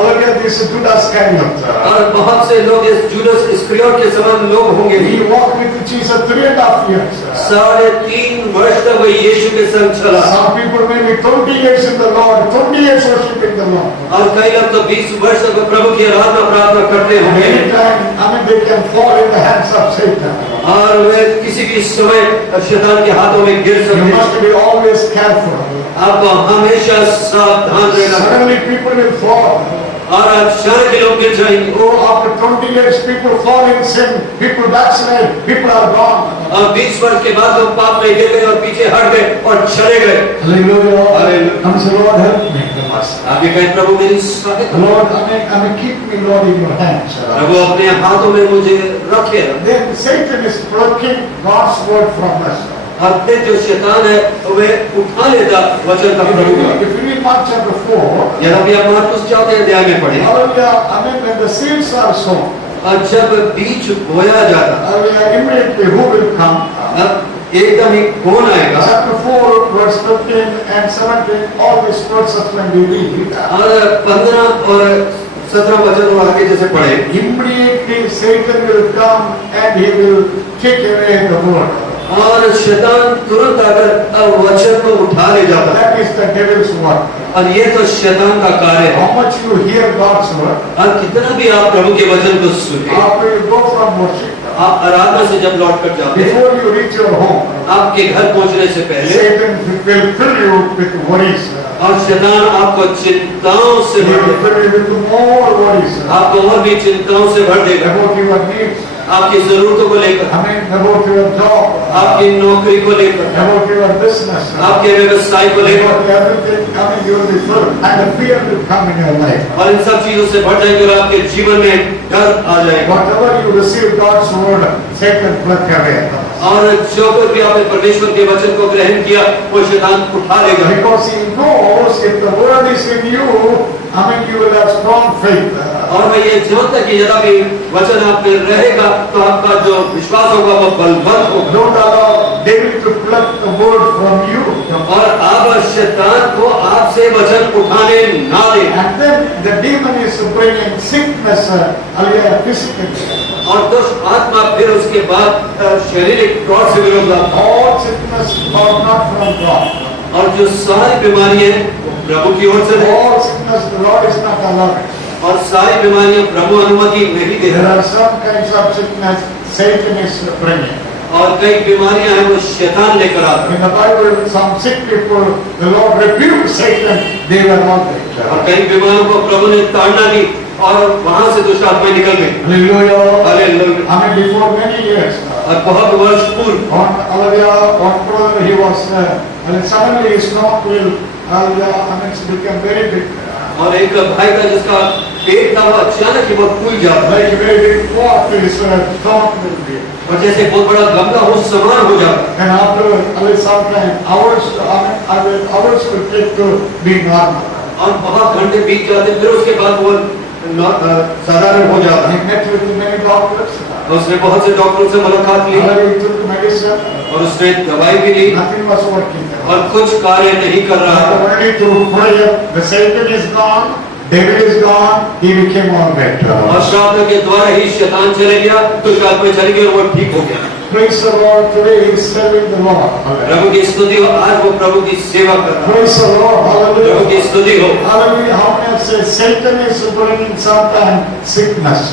earlier this Judas Iscariot. और बहुत से लोग इस यूदास इस्करियोत के समान लोग होंगे। He walked with Jesus 3.5 years. 3.5 वर्ष तक वो यीशु के संग चला। Some people may be 20 years in the Lord, 20 years worshiping the Lord. और कई लोग तो 20 वर्ष तक प्रभु की आराधना प्रार्थना करते And होंगे। anytime, I mean, they can fall in the hands of Satan. और वे किसी भी समय शैतान के हाथों में गिर You सकते हैं। must be always careful. आपको हमेशा सावधान रहना है। Suddenly people will fall. और अचानक के लोग गिर जाएंगे। Oh, after 20 years, people fall in sin. People backslide. People are gone. और 20 वर्ष के बाद लोग पाप में गिर गए और पीछे हट गए और चले गए। Hallelujah. Hallelujah. Come say, Lord, help me. आप ये कहें, प्रभु मेरी सहायता करो। Lord, I mean, keep me, Lord, in your hands. प्रभु अपने हाथों में मुझे रखे। Then Satan is plucking God's word from us. और फिर जो शैतान है वे उठा लेता वचन का प्रभु का। If you read Mark chapter 4, यदि भी आप मार्कुस 4 अध्याय में पढ़ें, hallelujah, I mean, when the seeds are sown, और जब बीज बोया जाता, hallelujah, immediately who will come? अब एकदम ही कौन आएगा? Chapter 4, verse 15 and 17, all these verses when we read, और 15 और 17 वचन और आगे जैसे पढ़े, immediately Satan will come and he will take away the word. और शैतान तुरंत आकर वचन को उठा ले जाता है। That is the devil's work. और ये तो शैतान का कार्य है। How much you hear God's word, और कितना भी आप प्रभु के वचन को सुने, after you go from worship, आप आराधना से जब लौट कर जाते हैं, before you reach your home, आपके घर पहुंचने से पहले Satan will fill you with worries. और शैतान आपको चिंताओं से He भर will देगा, fill you with more worries आपको और भी चिंताओं से भर देगा, about your needs, आपकी जरूरतों को लेकर, about your job, आपकी नौकरी को लेकर, about your business, आपके व्यवसाय को लेकर, about everything. You will be filled, and the fear will come in your life. और इन सब चीजों से भर जाएंगे और आपके जीवन में डर आ जाएगा। Whatever you receive God's word, Satan pluck away. और जो कोई भी आपने परमेश्वर के वचन को ग्रहण किया, वो शैतान उठा लेगा। Because he knows if the word is in you, you will have strong faith. और मैं ये जानता कि यदि भी वचन आप में रहेगा तो आपका जो विश्वास होगा वो बलवंत होगा। Don't allow devil to pluck the word from you. और आप शैतान को आपसे वचन उठाने ना दें। And then the demon is bringing sickness, physically. और दुष्ट आत्मा फिर उसके बाद शारीरिक तौर से विरोध लाता है। All sickness are not from God. और जो सारी बीमारियां वो प्रभु की ओर से है, All sickness the Lord is not allowing. और सारी बीमारियां प्रभु अनुमति नहीं There देता। are some kinds of sickness Satan is bringing. और कई बीमारियां हैं वो शैतान लेकर आता है। In the Bible, some sick people, the Lord rebuked Satan, they were not there. और कई बीमारों को प्रभु ने ताड़ना दी और वहां से दुष्ट आत्माएं निकल गई। Hallelujah. Hallelujah. Before many years, और बहुत वर्ष पूर्व one brother, he was, and suddenly his stomach will, it's become very big. और एक भाई था जिसका पेट था वो अचानक ही बहुत फूल जाता है, Like a very big pot, his stomach will be. और जैसे बहुत बड़ा गमला उस समान हो जाता है। And after some time, hours will take to be normal. और बहुत घंटे बीत जाते फिर उसके बाद वो साधारण हो जाता है। He met with many doctors. उसने बहुत से डॉक्टरों से मुलाकात ली He took medicine. और उसने दवाई भी ली Nothing was working. और कुछ कार्य नहीं कर रहा था। Only through prayer, the Satan is gone, devil is gone, he became all better. और प्रार्थना के द्वारा ही शैतान चले गया, दुष्ट आत्माएं चली गई और वो ठीक हो गया। Praise the Lord, today he is serving the Lord. प्रभु की स्तुति हो, आज वो प्रभु की सेवा कर रहा है। Praise the Lord, प्रभु की hallelujah. स्तुति हो। Hallelujah, how many say Satan is bringing sometimes sickness.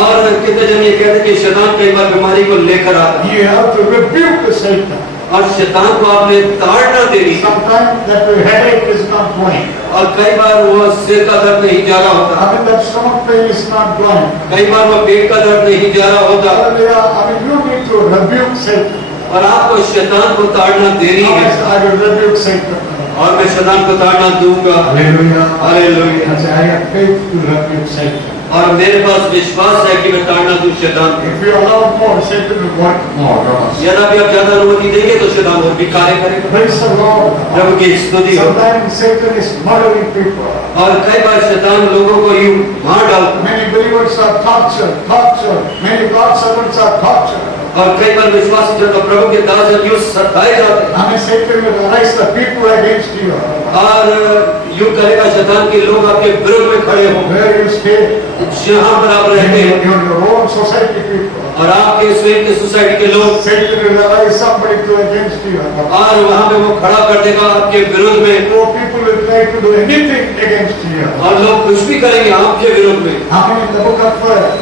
और कितने जन ये कहते हैं कि शैतान कई बार बीमारी को लेकर आता है You have to rebuke the Satan. और शैतान को आपने ताड़ना देनी है। Sometimes that headache is not going. और कई बार वो सिर का दर्द नहीं जा रहा होता, That stomach pain is not going. कई बार वो पेट का दर्द नहीं जा रहा होता, Hallelujah, you need to rebuke Satan. और आपको शैतान को ताड़ना देनी है। I will rebuke Satan. और मैं शैतान को ताड़ना दूंगा। Hallelujah. Hallelujah. I have faith to rebuke Satan. और मेरे पास विश्वास है कि मैं ताड़ना दूं शैतान को। If you allow more, Satan will work more. यदि भी आप ज्यादा अनुमति देंगे तो शैतान और भी कार्य करेगा। Praise the Lord. प्रभु की स्तुति हो। Sometimes Satan is murdering people. और कई बार शैतान लोगों को यूं मार डालता है। Many believers are tortured. Many God's servants are tortured. और कई बार विश्वासी जन प्रभु के दास जन यूं सताए जाते हैं। Satan will arise the people against you. और यूं करेगा शैतान के लोग आपके विरोध में खड़े हो, Where you stay, जहां पर आप रहते हैं your own society people. और आपके स्वयं के सोसाइटी के लोग, Satan will arise somebody to against you. और वहां पे वो खड़ा कर देगा आपके विरोध में। So people will try to do anything against you. और लोग कुछ भी करेंगे आपके विरोध में। In the book of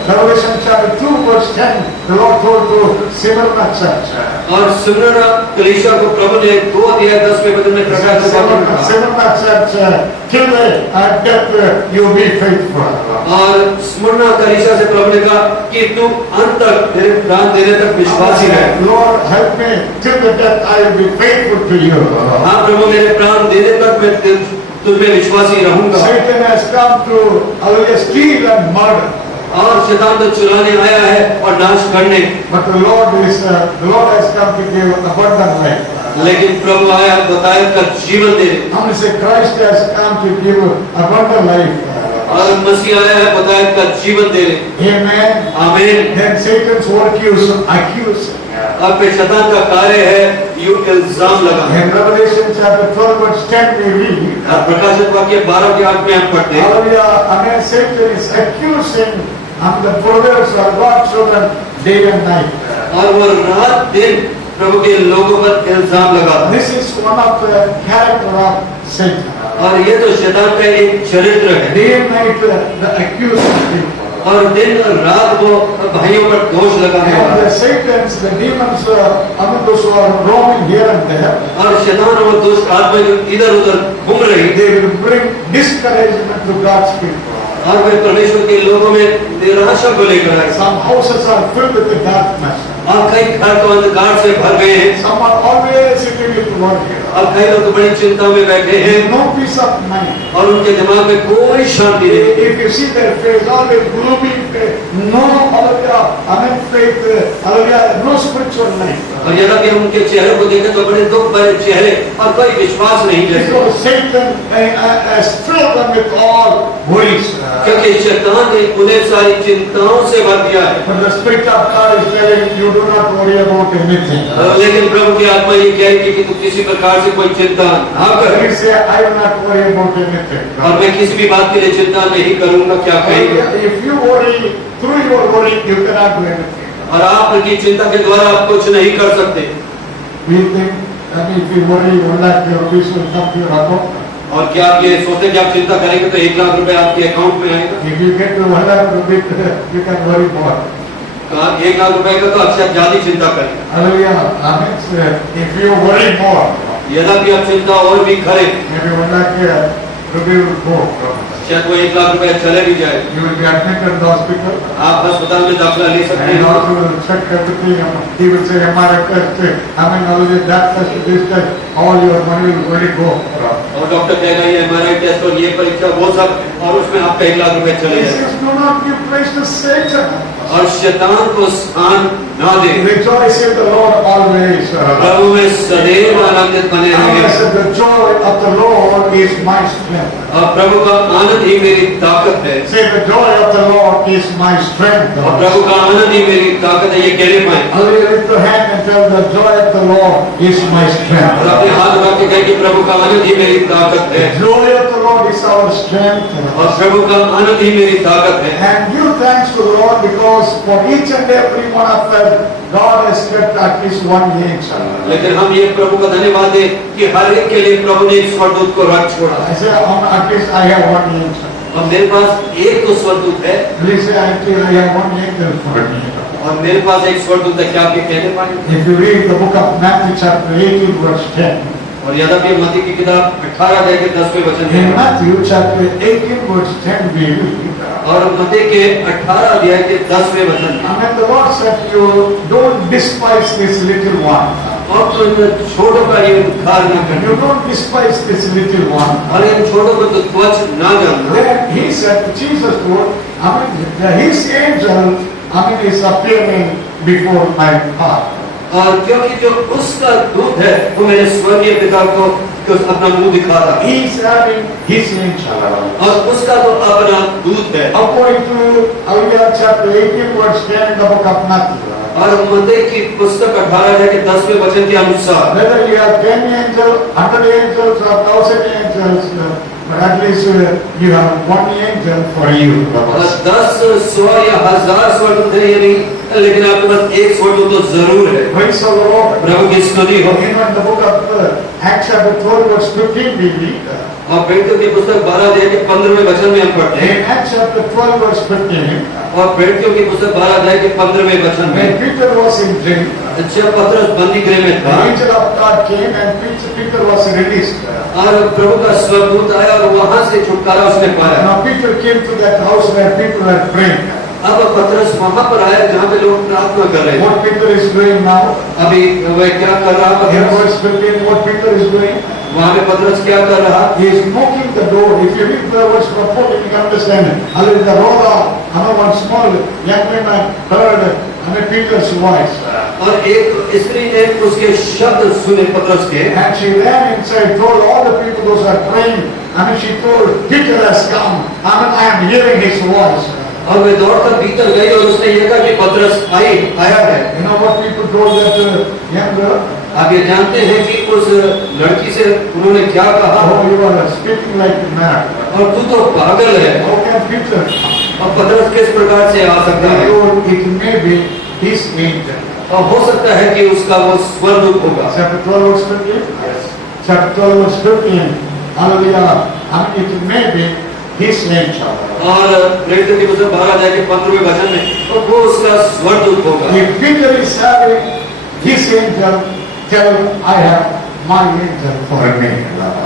Revelation chapter 2 verse 10, the Lord told to Smyrna church. और स्मिर्ना कलीसिया को प्रभु ने 2:10 के वचन में प्रकाश से बातें कहा। Smyrna church, till death you be faithful. और स्मिर्ना कलीसिया से प्रभु ने कहा कि तू अंत तक तेरे प्राण देने तक विश्वासी रहे। Lord help me till the death I will be faithful to you. हाँ प्रभु, मेरे प्राण देने तक मैं तुझमें विश्वासी रहूंगा। Satan has come to steal and murder. और शैतान तो चुराने आया है और नाश करने, But the Lord has come to give abundant life. लेकिन प्रभु आया बताया कर जीवन दे। How many say Christ has come to give abundant life? और मसीह आया है बताया का जीवन देने। Amen. आमीन। Then Satan's work is accuse. अब पे शैतान का कार्य है यू इल्जाम लगाना। In Revelation chapter 12 verse 10 we read, प्रकाशित वाक्य 12 के 8 में हम पढ़ते हैं। hallelujah, and then Satan is accusing the believers of God's children day and night. और वो रात दिन प्रभु के लोगों पर इल्जाम लगाता है। This is one of the character of Satan. और ये तो शैतान का एक चरित्र है। Day and night the accusing people. और दिन और रात वो भाइयों पर दोष लगाने And वाला the है। Satans, the demons, those who are roaming here and there, और शैतान और दुष्ट आत्मा जो इधर उधर घूम रही they will bring discouragement to God's people. और वे परमेश्वर के लोगों में निराशा को लेकर आए। Some houses are filled with the darkness. और कई घर तो अंधकार से भर गए हैं। Some are always sitting with worry. और कई लोग तो बड़ी चिंता में बैठे हैं No peace of mind. और उनके दिमाग में कोई शांति नहीं। If you see their face, always gloomy face, no hallelujah, faith, hallelujah, no spiritual life. और यद्यपि हम उनके चेहरे को देखें तो बड़े दुख भरे चेहरे और कोई विश्वास नहीं जैसे। Because Satan has filled them with all worries. क्योंकि शैतान ने उन्हें सारी चिंताओं से भर दिया है। But the Spirit of God is telling you do not worry about anything. लेकिन प्रभु की आत्मा ये कहेगी कि तू किसी प्रकार से कोई चिंता ना कर। He say, I will not worry about anything. और मैं किसी भी बात के लिए चिंता नहीं करूंगा। क्या कहेंगे? If you worry, through your worry, you cannot do anything. और आप उनकी चिंता के द्वारा आप कुछ नहीं कर सकते। We think that if you worry, 1 lakh rupees will come to your account. और क्या आप ये सोचते कि आप चिंता करेंगे तो 1 लाख रुपए आपके अकाउंट में आएगा? If you get to 1 lakh rupees, you can worry more. 1 lakh रुपए का तो अच्छा ज्यादा चिंता करें। Hallelujah. Amen. If you worry more, यद्यपि आप चिंता और भी करें, maybe 1 lakh rupees will go. शायद वो 1 लाख रुपए चले भी जाए। You will be admitted in the hospital. आप अस्पताल में दाखिला ले सकते And हैं। also will check everything. He will say MRI test. Hallelujah, that test, this test. All your money will really go. और डॉक्टर कहेगा ये एमआरआई टेस्ट और ये परीक्षा वो सब और उसमें आपका 1 लाख रुपए चले He जाए। says, do not give praise to Satan. और शैतान को स्थान ना दे। Rejoice in the Lord always. प्रभु में सदैव आनंदित बने And I रहेंगे। said, the joy of the Lord is my strength. और प्रभु का आनंद ही मेरी ताकत है। Say, the joy of the Lord is my strength. और प्रभु का आनंद ही मेरी ताकत है। ये कहने पाए। Hallelujah, lift your hand and tell, the joy of the Lord is my और strength. अपने हाथ उठा के कहे कि प्रभु का आनंद ही मेरी ताकत है। The joy of the Lord is our strength. और प्रभु का आनंद ही मेरी ताकत है। And give thanks to the Lord because for each and every one of us, God has kept at least one angel. लेकिन हम ये प्रभु का धन्यवाद दें कि हर एक के लिए प्रभु ने एक स्वर्गदूत को रख छोड़ा। I say, at least I have one angel. और मेरे पास एक तो स्वर्गदूत है। Please say, I have one angel for me. और मेरे पास एक स्वर्गदूत है। क्या आप ये कहने पाएंगे? If you read the book of Matthew chapter 18 verse 10, और यद्यपि मत्ती की किताब 18 अध्याय के 10वें वचन in में Matthew chapter 18 verse 10 we read, और मत्ती के 18 अध्याय के 10वें वचन में and the Lord said, you don't despise this little one. और तो इन छोटों का ये उद्धार न करना You don't despise this little one. और इन छोटों को तो तुच्छ ना जानना। Then he said, Jesus told, his angel, is appearing before my heart. और क्योंकि जो उसका दूत है वो मेरे स्वर्गीय पिता को अपना मुंह दिखा रहा है। He is having his angel. और उसका तो अपना दूत है। According to Isaiah chapter 18 verse 10 in the book of Matthew. और मत्ती की पुस्तक 18 अध्याय के 10वें वचन के अनुसार Whether you have 10 angels, 100 angels or 1,000 angels, but at least you have one angel for you. 10, 100 या 1000 स्वर्गदूत है ये नहीं, लेकिन आपके पास एक स्वर्गदूत तो जरूर है। Praise the Lord. प्रभु की स्तुति हो। In the book of Acts chapter 12 verse 15 we read. और प्रेरितों की पुस्तक 12 अध्याय के 15वें वचन में हम पढ़ते हैं। In Acts chapter 12 verse 15. और प्रेरितों की पुस्तक 12 अध्याय के 15वें वचन में When Peter was in jail, जब पतरस बंदी गृह में the था angel of God came and Peter was released. और प्रभु का स्वर्गदूत आया और वहां से छुटकारा उसने पाया। Now Peter came to that house where people were praying. अब पतरस वहां पर आया जहाँ पे लोग प्रार्थना कर रहे हैं। What Peter is doing now? अभी वह क्या कर रहा In पतरस? verse 15, what Peter is doing? वहां पे पतरस क्या कर रहा? He is knocking the door. If you read the verse 14, you can understand it. Hallelujah. Rhoda, one small young man heard I mean, Peter's voice. और एक स्त्री ने उसके शब्द सुने पतरस के, And she ran inside, told all the people those who are praying. I mean, she told, Peter has come. I mean, I am hearing his voice. और वे दौड़कर भीतर गई और उसने ये कहा कि पतरस आया है। You know what people told that young girl? आप ये जानते हैं कि उस लड़की से उन्होंने क्या कहा? Oh, you are speaking like a man. और तू तो पागल है। How can Peter? और पतरस किस प्रकार से आ सकता है? It may be his angel. और हो सकता है कि उसका वो स्वर्गदूत होगा। Chapter 12 verse 15. Chapter 12 verse 15. Hallelujah. I mean, it may be his angel. और प्रेरितों की पुस्तक 12 अध्याय के 15वें वचन में तो वो उसका स्वर्गदूत होगा। If Peter is having his angel, tell him, I have my angel for me.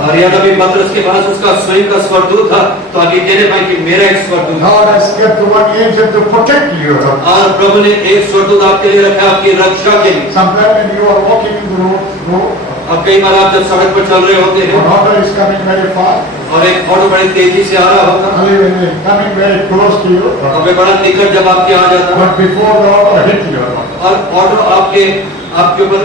और यदि भी पतरस के पास उसका स्वयं का स्वर्गदूत था तो आगे कहने पाए कि मेरा एक स्वर्गदूत है। God has kept one angel to protect you. और प्रभु ने एक स्वर्गदूत आपके लिए रखा आपकी रक्षा के लिए। Sometimes when you are walking in the road, अब कई बार आप जब सड़क पर चल रहे होते हैं an auto is coming very fast. और एक ऑटो बड़ी तेजी से आ रहा होगा Hallelujah, coming very close to you. और वे बड़ा निकट जब आपके आ जाता है But before the auto hit you, और ऑटो आपके ऊपर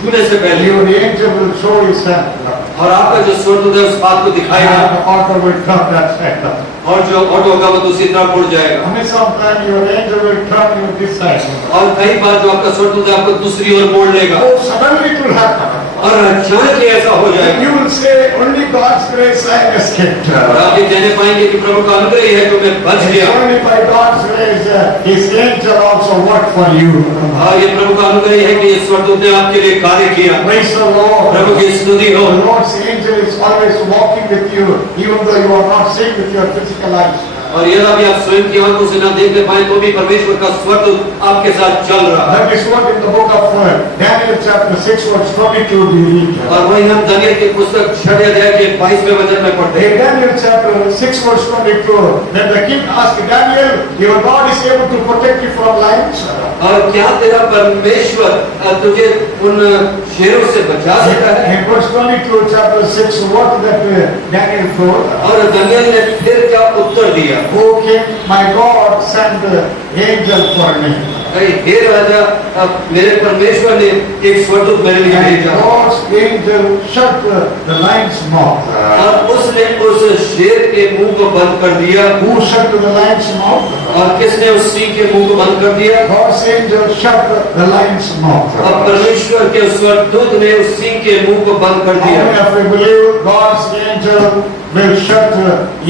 छूने से पहले your angel will show his hand. और आपका जो स्वर्गदूत है उस बात को दिखाएगा And the auto will turn that side. और जो ऑटो होगा वो दूसरी तरफ मुड़ जाएगा। I mean, sometimes your angel will turn you this side. और कई बार जो आपका स्वर्गदूत है आपको दूसरी ओर मोड़ लेगा Oh, suddenly it will happen. और अचानक ही ऐसा हो जाएगा You will say, only God's grace I escaped. और आप ये कहने पाएंगे कि प्रभु का अनुग्रह ही है जो मैं बच It's गया only by God's grace his angel also worked for you. और ये प्रभु का अनुग्रह ही है कि इस स्वर्गदूत ने आपके लिए कार्य किया। Praise the Lord. प्रभु की स्तुति हो। The Lord's angel is always walking with you, even though you are not seeing with your physical eyes. और यदि अभी आप स्वयं की आंखों से न देख पाए तो भी परमेश्वर का स्वर्गदूत आपके साथ चल रहा है। That is what in the book of Daniel chapter 6 verse 22 we read. और वही हम दानियेल की पुस्तक 6 अध्याय के 22वें वचन में पढ़ते हैं। In Daniel chapter 6 verse 22, when the king asked Daniel, your God is able to protect you from lions? और क्या तेरा परमेश्वर तुझे उन शेरों से बचा सकता है? In verse 22 chapter 6, what that Daniel told? और दानियेल ने फिर क्या उत्तर दिया? O king, my God sent the angel for me. हे राजा मेरे परमेश्वर ने एक स्वर्गदूत मेरे लिए And भेजा God's angel shut the lion's mouth. और उसने उस शेर के मुंह को बंद कर दिया। Who shut the lion's mouth? और किसने उस सिंह के मुंह को बंद कर दिया? God's angel shut the lion's mouth. और परमेश्वर के स्वर्गदूत ने उस सिंह के मुंह को बंद कर How दिया। many of you believe God's angel will shut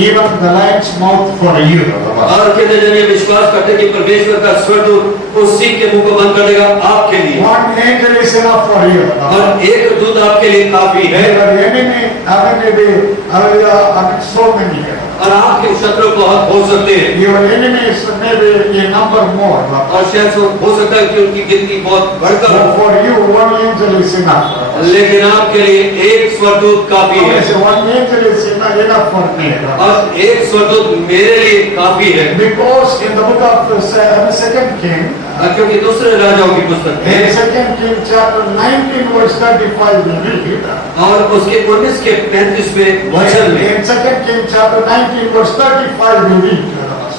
even the lion's mouth for you? और कितने जन ये विश्वास करते हैं कि परमेश्वर का स्वर्गदूत उस सिंह के मुंह को बंद कर देगा आपके लिए? One angel is enough for you. और एक दूत आपके लिए काफी है। Your enemy, I mean, so many. और आपके शत्रु बहुत हो सकते हैं Your enemies maybe in number more. और शायद हो सकता है कि उनकी गिनती बहुत बढ़कर But हो, for you, one angel is enough. लेकिन आपके लिए एक स्वर्गदूत काफी I है say one angel is enough for me. और एक स्वर्गदूत मेरे लिए काफी है। Because in the book of Second King, क्योंकि दूसरे राजाओं की पुस्तक है in Second King chapter 19 verse 35 we read. और उसके 19 के 35वें वचन में In Second King chapter 19 verse 35 we read.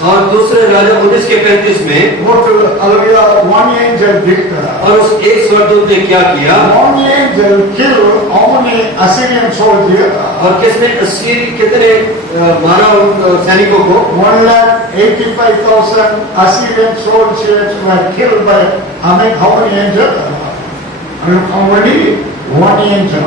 और दूसरे राजा 19 के 35 में What hallelujah, one angel did. और उस एक स्वर्गदूत ने क्या किया? One angel killed how many Assyrian soldiers? और किसने असीरी कितने मारा उन सैनिकों को? 185,000 Assyrian soldiers were killed by, I mean, how many angels? How many? One angel.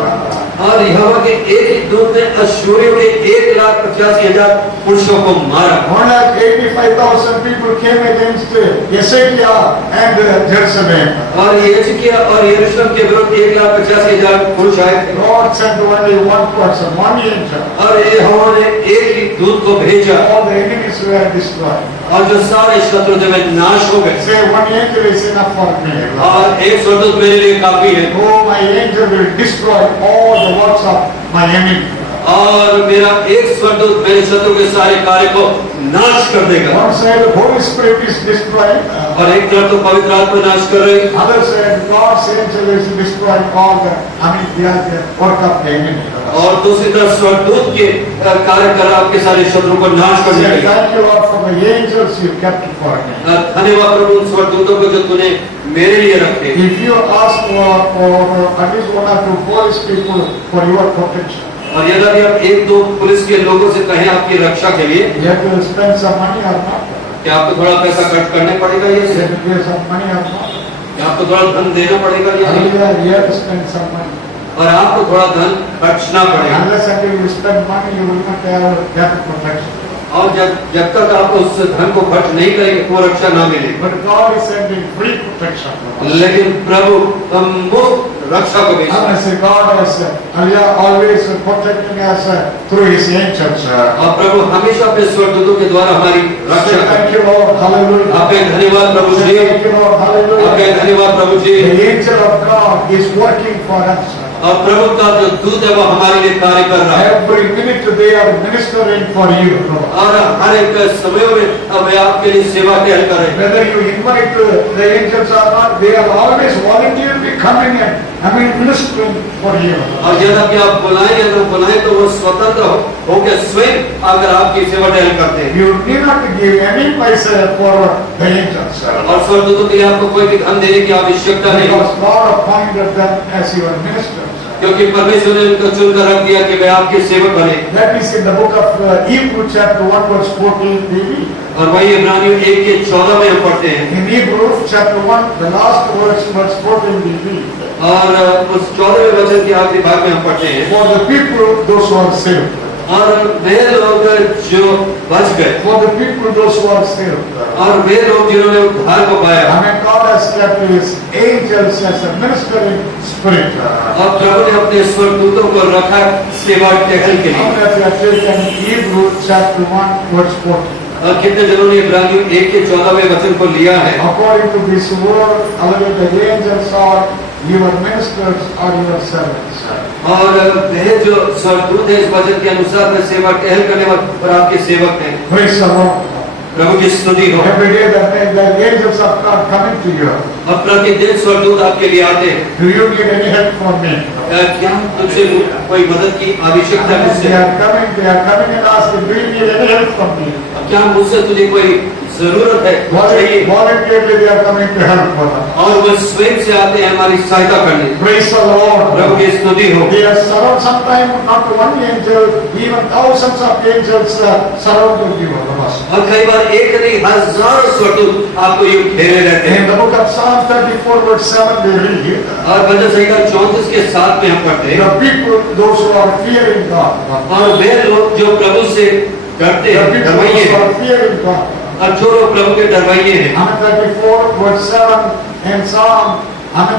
और यहोवा के एक ही दूत ने अश्शूरियों के 1,85,000 पुरुषों को मारा। 185,000 people came against Hezekiah and Jerusalem. और हिजकिय्याह और यरूशलेम के विरुद्ध 1,85,000 पुरुष आए थे। God sent only one person, one angel. और यहोवा ने एक ही दूत को भेजा All the enemies were destroyed. और जो सारे शत्रु थे वे नाश हो गए। Say one angel is enough for me. और एक स्वर्गदूत मेरे लिए काफी है। Oh, my angel will destroy all the works of my enemy. और मेरा एक स्वर्गदूत मेरे शत्रु के सारे कार्य को नाश कर देगा। One side the Holy Spirit is destroying. और एक तरफ तो पवित्र आत्मा नाश कर रही, Other side God's angel is destroying all the, I mean, the work of the enemy. और दूसरी तरफ स्वर्गदूत के कार्य कर आपके सारे शत्रु को नाश कर Say, देगा। thank you Lord for the angels you kept for me. धन्यवाद प्रभु उन स्वर्गदूतों को जो तूने मेरे लिए रखे। If you ask for at least one or two police people for your protection, और यदि आप एक दो पुलिस के लोगों से कहें आपकी रक्षा के लिए, you have to spend some money or not? क्या आपको थोड़ा पैसा खर्च करने पड़ेगा ये? You have to pay some money or not? क्या आपको थोड़ा धन देना पड़ेगा ये? Hallelujah, you have to spend some money. और आपको थोड़ा धन खर्चना पड़ेगा। Unless until you spend money, you will not have that protection. और जब तक आप उस धन को खर्च नहीं करेंगे वो रक्षा ना मिले। But God is sending free protection for us. लेकिन प्रभु हम मुफ्त रक्षा को भेजते And I say God has always protecting us through His angels. और प्रभु हमेशा अपने स्वर्गदूतों के द्वारा हमारी रक्षा करते Thank you, Lord. Hallelujah. आपके धन्यवाद प्रभु जी। Thank you, Lord. आपके Hallelujah. धन्यवाद प्रभु जी। The angel of God is working for us. और प्रभु का जो दूत है वो हमारे लिए कार्य कर रहा है। Every minute they are ministering for you, Lord. और हर एक समय में अब वे आपके लिए सेवा टहल कर रहे हैं। Whether you invite the angels or not, they are always voluntarily coming and ministering for you. और यदि आप बुलाएं या तो बुलाएं तो वो स्वतंत्र होकर स्वयं आकर आपकी सेवा टहल करते हैं। You need not give any paisa for the angels. और स्वर्गदूतों के लिए आपको कोई भी धन देने की आवश्यकता नहीं, Because God appointed them as your ministers. क्योंकि परमेश्वर ने उनको चुनकर रख दिया कि वे आपके सेवक बने। That is in the book of Hebrew chapter 1 verse 14b. और वही इब्रानियों 1:14 में हम पढ़ते हैं। In Hebrew chapter 1, the last verse 14b. और उस 14वें वचन के आखिरी भाग में हम पढ़ते हैं। For the people, those who are saved. और वे लोग जो बच गए, For the people, those who are saved. और वे लोग जिन्होंने उद्धार को पाया, I mean, God has kept His angels as a ministering spirit. और प्रभु ने अपने स्वर्गदूतों को रखा सेवा टहल के How लिए। that we have taken Hebrew chapter 1 verse 14. और कितने जनों ने इब्रानियों 1:14 वचन को लिया है। According to this word, the angels are your ministers or your servants. और वे जो स्वर्गदूत है इस वचन के अनुसार में सेवा टहल करने वाले और आपके सेवक हैं। Praise the Lord. प्रभु की स्तुति हो। Every day the angels of God coming to you. और प्रतिदिन स्वर्गदूत आपके लिए आते हैं। Do you need any help from me? क्या तुझसे कोई मदद की आवश्यकता है They मुझसे? are coming and asking, do you need any help from me? क्या मुझसे तुझे कोई जरूरत है, चाहिए? Voluntarily they are coming to help for us. और वो स्वयं से आते हैं हमारी सहायता करने। Praise the Lord. प्रभु की स्तुति हो। They are surrounded, sometimes not one angel, even thousands of angels surrounding you. और कई बार एक नहीं हजारों स्वर्गदूत आपको यूं घेरे रहते In हैं। the book of Psalm 34 verse 7 we read, और भजन संहिता 34 के 7 में हम पढ़ते हैं। the people, those who are fearing God. और वे लोग जो प्रभु से डरते The हैं, people डरवैये who हैं, are fearing God. और जो लोग प्रभु के डरवैये हैं। Psalm 34 verse 7 and Psalm,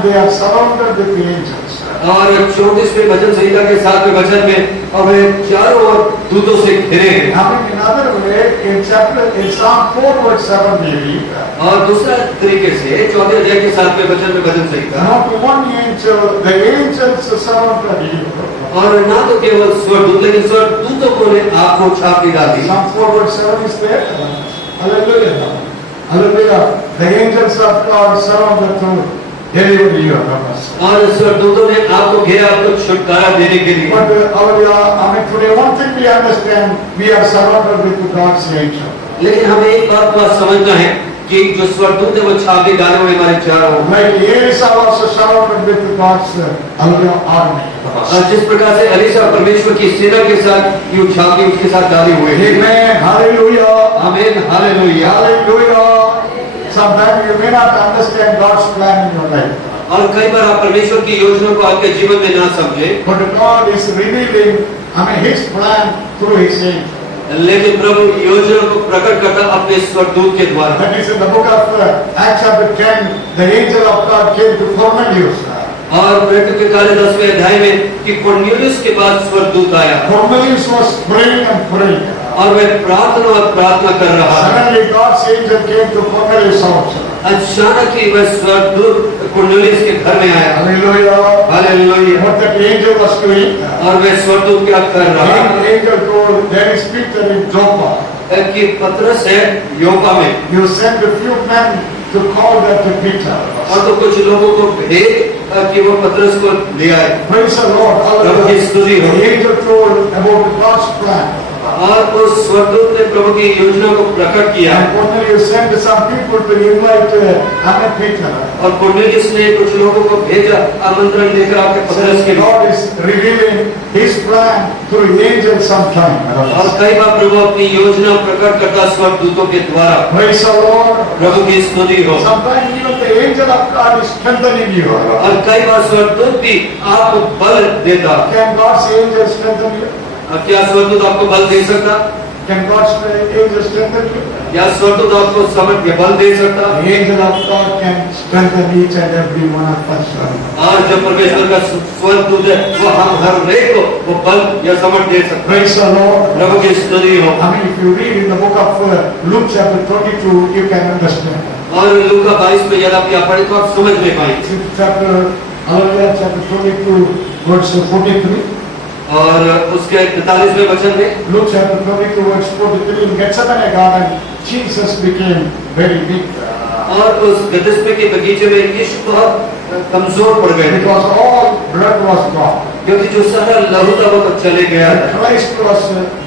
they are surrounded with the angels. और 34वें भजन संहिता के 7वें वचन में और वे चारों ओर दूतों से घिरे हैं। In other way, in Psalm 4 verse 7 we read, और दूसरा तरीके से 4 अध्याय के 7वें वचन में भजन संहिता, not one angel, the angels surrounded you. और ना तो केवल स्वर्गदूत लेकिन स्वर्गदूतों को ने आपको छाप के डाली। Psalm 4 verse 7 is there. Hallelujah. Hallelujah. The angels of God surrounded to deliver you from us. और स्वर्गदूतों ने आपको घेरा, आपको छुटकारा देने के लिए। But today one thing we understand, we are surrounded with God's angel. लेकिन हमें एक बात को समझना है कि जो स्वर्गदूत है वो छापे डाले हुए हमारे चारों ओर। Like Elisa was surrounded with God's army. और जिस प्रकार से एलीशा परमेश्वर की सेना के साथ यूं छापे उसके साथ डाले हुए हैं। Amen. Hallelujah. आमीन, hallelujah. Hallelujah. Sometimes you may not understand God's plan in your life. और कई बार आप परमेश्वर की योजना को आपके जीवन में ना समझे, But God is revealing, His plan through His angel. लेकिन प्रभु योजना को प्रकट करता अपने स्वर्गदूत के द्वारा। That is in the book of Acts chapter 10, the angel of God came to Cornelius. और प्रेरितों के कार्य 10वें अध्याय में कि कोर्नेलियुस के पास स्वर्गदूत आया Cornelius was praying and praying. और वह प्रार्थना कर रहा था। Suddenly God's angel came to Cornelius' house. अचानक ही वह स्वर्गदूत कोर्नेलियुस के घर में आया। Hallelujah. Hallelujah. What that angel was doing? और वह स्वर्गदूत क्या कर रहा है? The angel told, there is Peter in Joppa. कि पतरस है योपा में, You send a few men to call that to Peter. और तो कुछ लोगों को भेज कि वो पतरस को ले आए। Praise the Lord. प्रभु की स्तुति हो। The angel told about God's plan. और उस स्वर्गदूत ने प्रभु की योजना को प्रकट किया And Cornelius sent some people to invite Peter. और कुरनेलियुस ने कुछ लोगों को भेजा आमंत्रण लेकर आके पतरस के So God is revealing His plan through angels sometime. और कई बार प्रभु अपनी योजना प्रकट करता स्वर्गदूतों के द्वारा। Praise the Lord. प्रभु की स्तुति हो। Sometimes even the angel of God is strengthening you. और कई बार स्वर्गदूत भी आपको बल देता। Can God's angel strengthen you? क्या स्वर्गदूत आपको बल दे सकता? Can God's angel strengthen you? क्या स्वर्गदूत आपको समझ के बल दे सकता? The angel of God can strengthen each and every one of us. और जब परमेश्वर का स्वर्गदूत है वो हम हर एक को वो बल या समझ दे सकता है। Praise the Lord. प्रभु की स्तुति हो। I mean, if you read in the book of Luke chapter 22, you can understand. और लूका 22 में यदि आप पढ़े तो आप समझ में पाएंगे। Chapter 22, verse 43. और उसके 43वें वचन में Luke chapter 22, verse 43. In Gethsemane garden, Jesus became very weak. और उस गदस्पे के बगीचे में यीशु बहुत कमजोर पड़ गए Because all blood was gone. क्योंकि जो सारा लहू था वो तब चले गया था। Christ was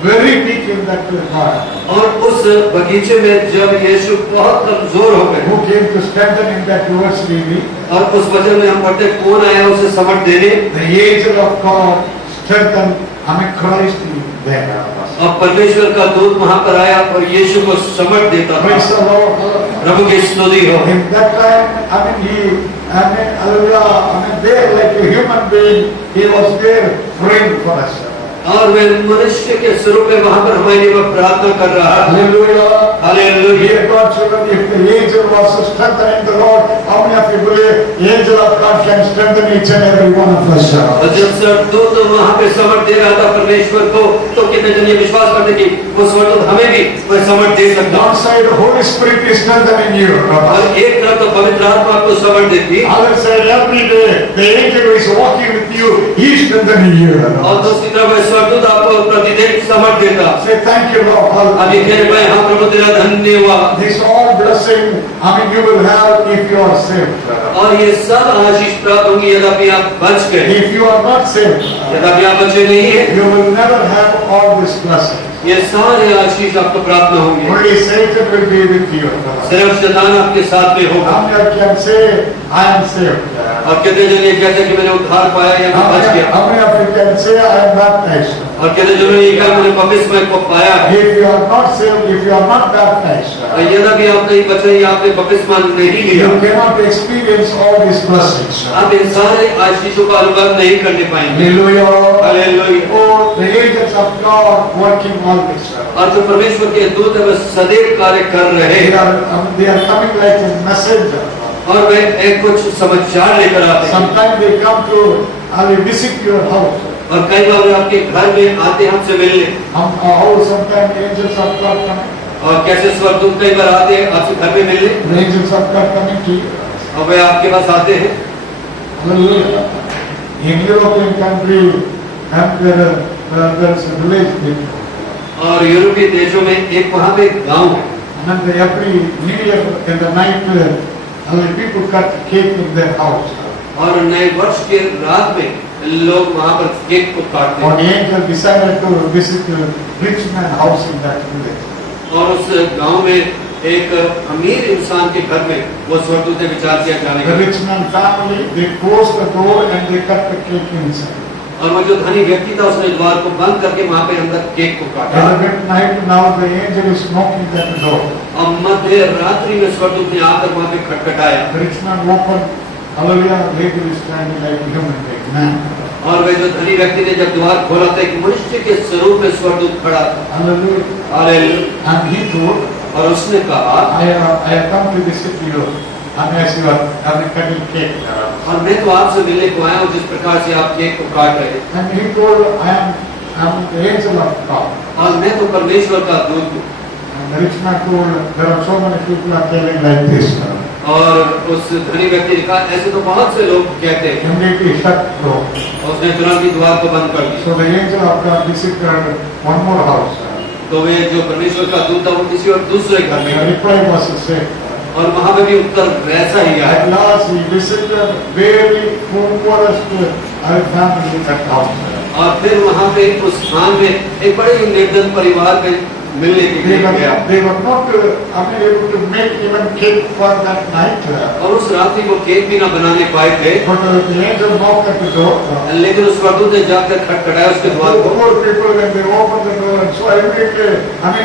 very weak in that garden. और उस बगीचे में जब यीशु बहुत कमजोर हो गए Who came to strengthen him that verse really? और उस वचन में हम पढ़ते कौन आया उसे समझ देने? The angel of God strengthened Christ there. और परमेश्वर का दूत वहां पर आया और यीशु को समझ देता था। Praise the Lord. प्रभु की स्तुति हो। In that time, there like a human being, he was there praying for us. और वे मनुष्य के स्वरूप में वहां पर हमारे लिए प्रार्थना कर रहा है। Hallelujah. Hallelujah. Dear God, children, if the angel was strengthening the Lord, how many of you believe the angel of God can strengthen each and every one of us? और जब स्वर्गदूत वहां पे समझ दे रहा था परमेश्वर को तो कितने जन ये विश्वास करते कि वो स्वर्गदूत हमें भी वह समझ दे सकता। One side, the Holy Spirit is strengthening you. और एक तरफ तो पवित्र आत्मा आपको समझ देती Other side, every day, the angel who is walking with you, he is strengthening you. और दूसरी तरफ स्वर्गदूत आपको प्रतिदिन समझ देता। Say thank you, Lord. अब ये कहने पाए हाँ प्रभु तेरा धन्यवाद। This all blessing, you will have if you are saved. और ये सब आशीष प्राप्त होंगी यदि आप बच गए। If you are not saved, यदि आप बचे नहीं है you will never have all this blessing. ये सारे आशीष आपको प्राप्त न होंगे। Only Satan will be with you. सिर्फ शैतान आपके साथ में होगा। How many can say, I am saved? और कितने जन ये कहते हैं कि मैंने उद्धार पाया या मैं बच गया। How many of you can say, I am baptized? और कितने जनों ने ये कहा मैंने बपतिस्मा को पाया। If you are not saved, if you are not baptized, और यदि आप नहीं बचे या आपने बपतिस्मा नहीं लिया you cannot experience all these blessings. आप इन सारे आशीषों का अनुभव नहीं करने पाएंगे। Hallelujah. Hallelujah. Oh, the angels of God working always. और जो परमेश्वर के दूत है वे सदैव कार्य कर रहे They हैं are coming like a messenger. और वे एक कुछ समाचार लेकर आते हैं। Sometimes they come to visit your house. और कई बार वे आपके घर में आते हैं हमसे मिलने। Sometimes angels of God coming. और कैसे स्वर्गदूत कई बार आते हैं आपसे घर में मिलने The angels of God coming to you. और वे आपके पास आते हैं। Hallelujah. In European country, and there's a village people. और यूरोपीय देशों में एक वहाँ पे गांव है And every New Year in the night, people cut cake in their house. और नए वर्ष के रात में लोग वहाँ पर केक को काटते One हैं angel decided to visit a rich man's house in that village. और उस गांव में एक अमीर इंसान के घर में वो स्वर्गदूत ने विचार किया जाने The का rich man family, they closed the door and they cut the cake inside. और वो जो धनी व्यक्ति था उसने द्वार को बंद करके वहाँ पे अंदर केक को काटा At the midnight, now the angel is knocking at the door. और मध्य रात्रि में स्वर्गदूत ने आकर वहाँ पे खटखटाया The rich man opened. Hallelujah, later is standing like a human being, man. और वे जो धनी व्यक्ति ने जब द्वार खोला तो एक मनुष्य के स्वरूप में स्वर्गदूत खड़ा था Hallelujah. Hallelujah. And he told, और उसने कहा I have come to visit you. And as you are cutting cake. और मैं तो आपसे मिलने को आया हूँ जिस प्रकार से आप केक को काट रहे हैं And he told, I am the angel of God. और मैं तो परमेश्वर का दूत हूँ। And the rich man told, there are so many people are telling like this. और उस धनी व्यक्ति ने कहा ऐसे तो बहुत से लोग कहते हैं। Immediately shut the door. और उसने तुरंत ही द्वार को बंद कर दिया। So the angel of God visited one more house. तो वे जो परमेश्वर का दूत था वो किसी और दूसरे घर The में reply was the same. और वहाँ पे भी उत्तर वैसा ही आया। At last he visited very poorest family at house. और फिर वहाँ पे उस स्थान में एक बड़े ही निर्धन परिवार में मिलने के लिए गया। They were not able to make even cake for that night. और उस रात्रि को केक भी ना बनाने पाए थे। But the angel knocked at the door. लेकिन उस स्वर्गदूत ने जाकर खटखटाया उसके द्वार को। Poor people when they opened the door and saw immediately,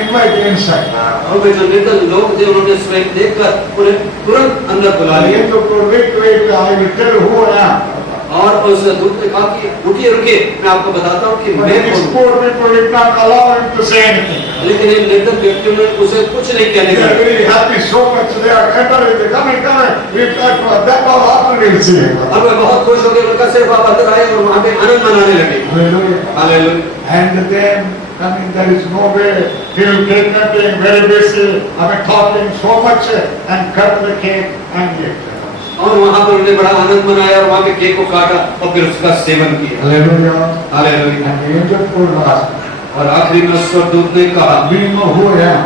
invite inside. और वे जो निर्धन लोग थे उन्होंने स्वयं देखकर उन्हें तुरंत अंदर बुला The लिया। angel told, wait, I will tell you who I am. और उस दूत ने कहा कि उठिए रुकिए, मैं आपको बताता हूँ कि But मैं these कौन हूँ। poor people did not allow him to say anything. लेकिन इन निर्धन व्यक्तियों ने उसे कुछ नहीं कहने They are दिया। very happy so much. They are content. Come in. We that all after we will see. और वे बहुत खुश हो गए, उनका सिर्फ आप अंदर आए और वहाँ पे आनंद मनाने लगे। Hallelujah. Hallelujah. And then, there is no way he will take nothing, very busy, talking so much and cut the cake and eat. और वहाँ पर उन्होंने बड़ा आनंद मनाया और वहाँ पे केक को काटा और फिर उसका सेवन किया। Hallelujah. Hallelujah. And the angel told us, और आखिरी में उस स्वर्गदूत ने कहा, we know who I am.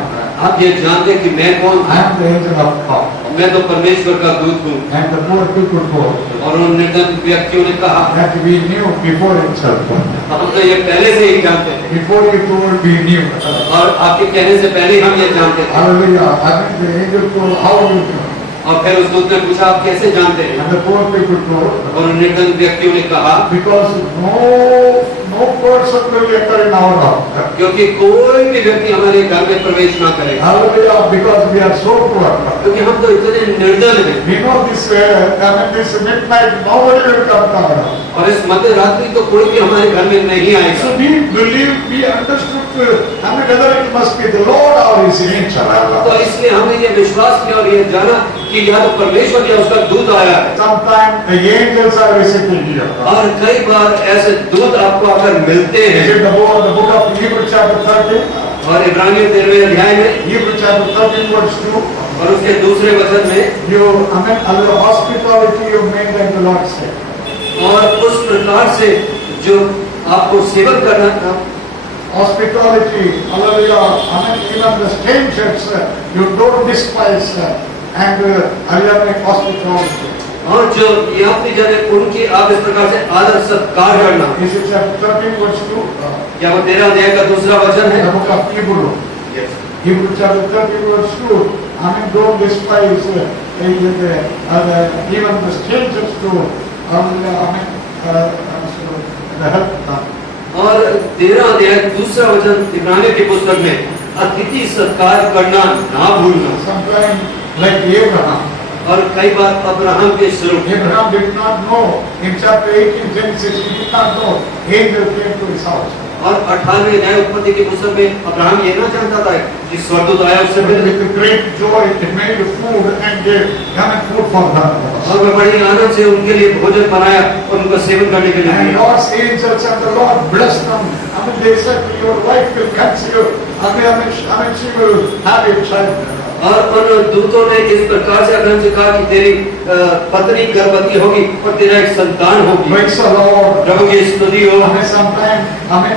आप ये जानते कि मैं कौन I हूँ? am the angel of God. मैं तो परमेश्वर का दूत हूँ। And the poor people told और उन निर्धन व्यक्तियों ने कहा, that we knew before himself. हम तो ये पहले से ही जानते थे Before he told, we knew. और आपके कहने से पहले ही हम ये जानते थे। Hallelujah. The angel told, how you know? और फिर उस दूत ने पूछा, आप कैसे जानते हैं? And the poor people told, और उन निर्धन व्यक्तियों ने कहा, because no person will enter in our house. क्योंकि कोई भी व्यक्ति हमारे घर में प्रवेश ना करेगा। Hallelujah, because we are so poor. क्योंकि हम तो इतने निर्धन हैं। We know this, this midnight, nobody will come to our house. और इस मध्य रात्रि तो कोई भी हमारे घर में नहीं आएगा। So we believed, we understood, whether it must be the Lord or his angel. तो इसलिए हमने ये विश्वास किया और ये जाना कि या तो परमेश्वर या उसका दूत आया है। Sometimes the angels are visiting here. और कई बार ऐसे दूत आपको आकर मिलते Is हैं। it the book of Hebrews chapter 13? और इब्रानियों 13वें अध्याय में Hebrews chapter 13 verse 2. और उसके दूसरे वचन में Under hospitality you made them the Lord say. और उस प्रकार से जो आपको सेवक करना था, Hospitality, hallelujah, even the strangers, you don't despise and hospitality. और जो यात्री जन है उनकी आप इस प्रकार से आदर सत्कार करना। This is chapter 13 verse 2. क्या वो 13 अध्याय का दूसरा वचन है? The book of Hebrews. Hebrews chapter 13 verse 2. Don't despise even the strangers too. The help. और 13 अध्याय दूसरा वचन इब्रानियों की पुस्तक में अतिथि सत्कार करना ना भूलना। Sometimes like Abraham. और कई बार अब्राहम के स्वरूप Abraham did not know in chapter 18 Genesis, he did not know angel came to his house. और 18वें अध्याय उत्पत्ति की पुस्तक में अब्राहम ये ना जानता था कि स्वर्गदूत आया उससे But पहले। with great joy it made food and gave food for them. और वह बड़ी आनंद से उनके लिए भोजन बनाया और उनका सेवन करने के लिए And दिया। God's angels and the Lord blessed them. They said, your wife will conceive. She will have a child. और उन दूतों ने इस प्रकार से अब्राहम से कहा कि तेरी पत्नी गर्भवती होगी और तेरा एक संतान होगी। Praise the Lord. प्रभु की स्तुति हो। Sometimes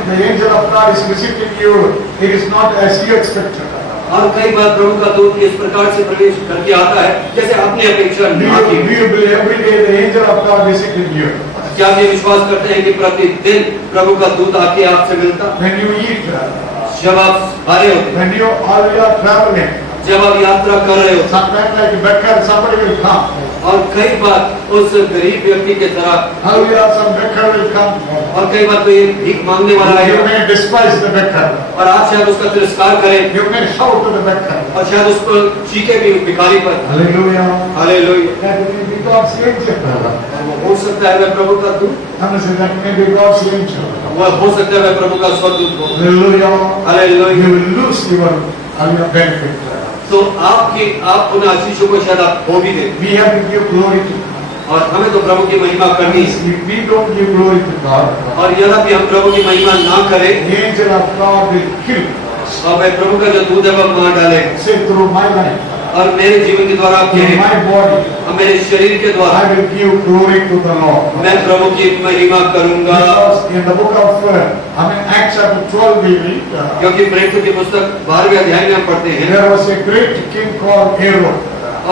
the angel of God is visiting you. It is not as you expected. और कई बार प्रभु का दूत इस प्रकार से प्रवेश करके आता है जैसे आपने अपेक्षा ना की। Do you believe every day the angel of God visiting you? क्या आप ये विश्वास करते हैं कि प्रतिदिन प्रभु का दूत आके आपसे मिलता? When you eat, जब आप खा रहे होते, when you are traveling, जब आप यात्रा कर रहे होते, sometimes like beggar, somebody will come. और कई बार उस गरीब व्यक्ति के तरह, Some beggar will come. और कई बार तो ये भीख मांगने वाला You है may despise the beggar. और आप शायद उसका तिरस्कार करें You may shout to the beggar. और शायद उस पर चीखे भी भिखारी पर। Hallelujah. Hallelujah. That may be God's angel. और वो हो सकता है वह प्रभु का दूत, That may be God's angel. वह हो सकता है वह प्रभु का स्वर्गदूत हो। Hallelujah. Hallelujah. You will lose your benefit. तो आप उन आशीषों को शायद आप खो भी दें। We have to give glory to God. और हमें तो प्रभु की महिमा करनी है। If we don't give glory to God, और यदि हम प्रभु की महिमा ना करें the angel of God will kill us. और वह प्रभु का जो दूध है वह मार डाले। Say through my life, और मेरे जीवन के द्वारा through कहें, my body, और मेरे शरीर के द्वारा I will give glory to the Lord. मैं प्रभु की महिमा करूंगा। Because in the book of Acts chapter 12 we read, क्योंकि प्रेरितों की पुस्तक 12वें अध्याय में हम पढ़ते हैं, there was a great king called Herod.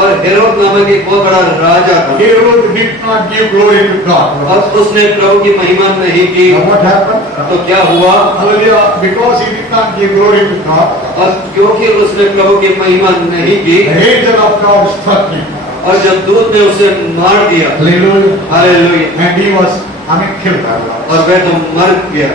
और हेरोद नामक एक बहुत बड़ा राजा था Herod did not give glory to God. और उसने प्रभु की महिमा नहीं की। Now what happened? तो क्या हुआ? Hallelujah. Because he did not give glory to God, और क्योंकि उसने प्रभु की महिमा नहीं की the angel of God struck him. और जब दूत ने उसे मार दिया, Hallelujah. Hallelujah, And he was, killed. और वह तो मर गया।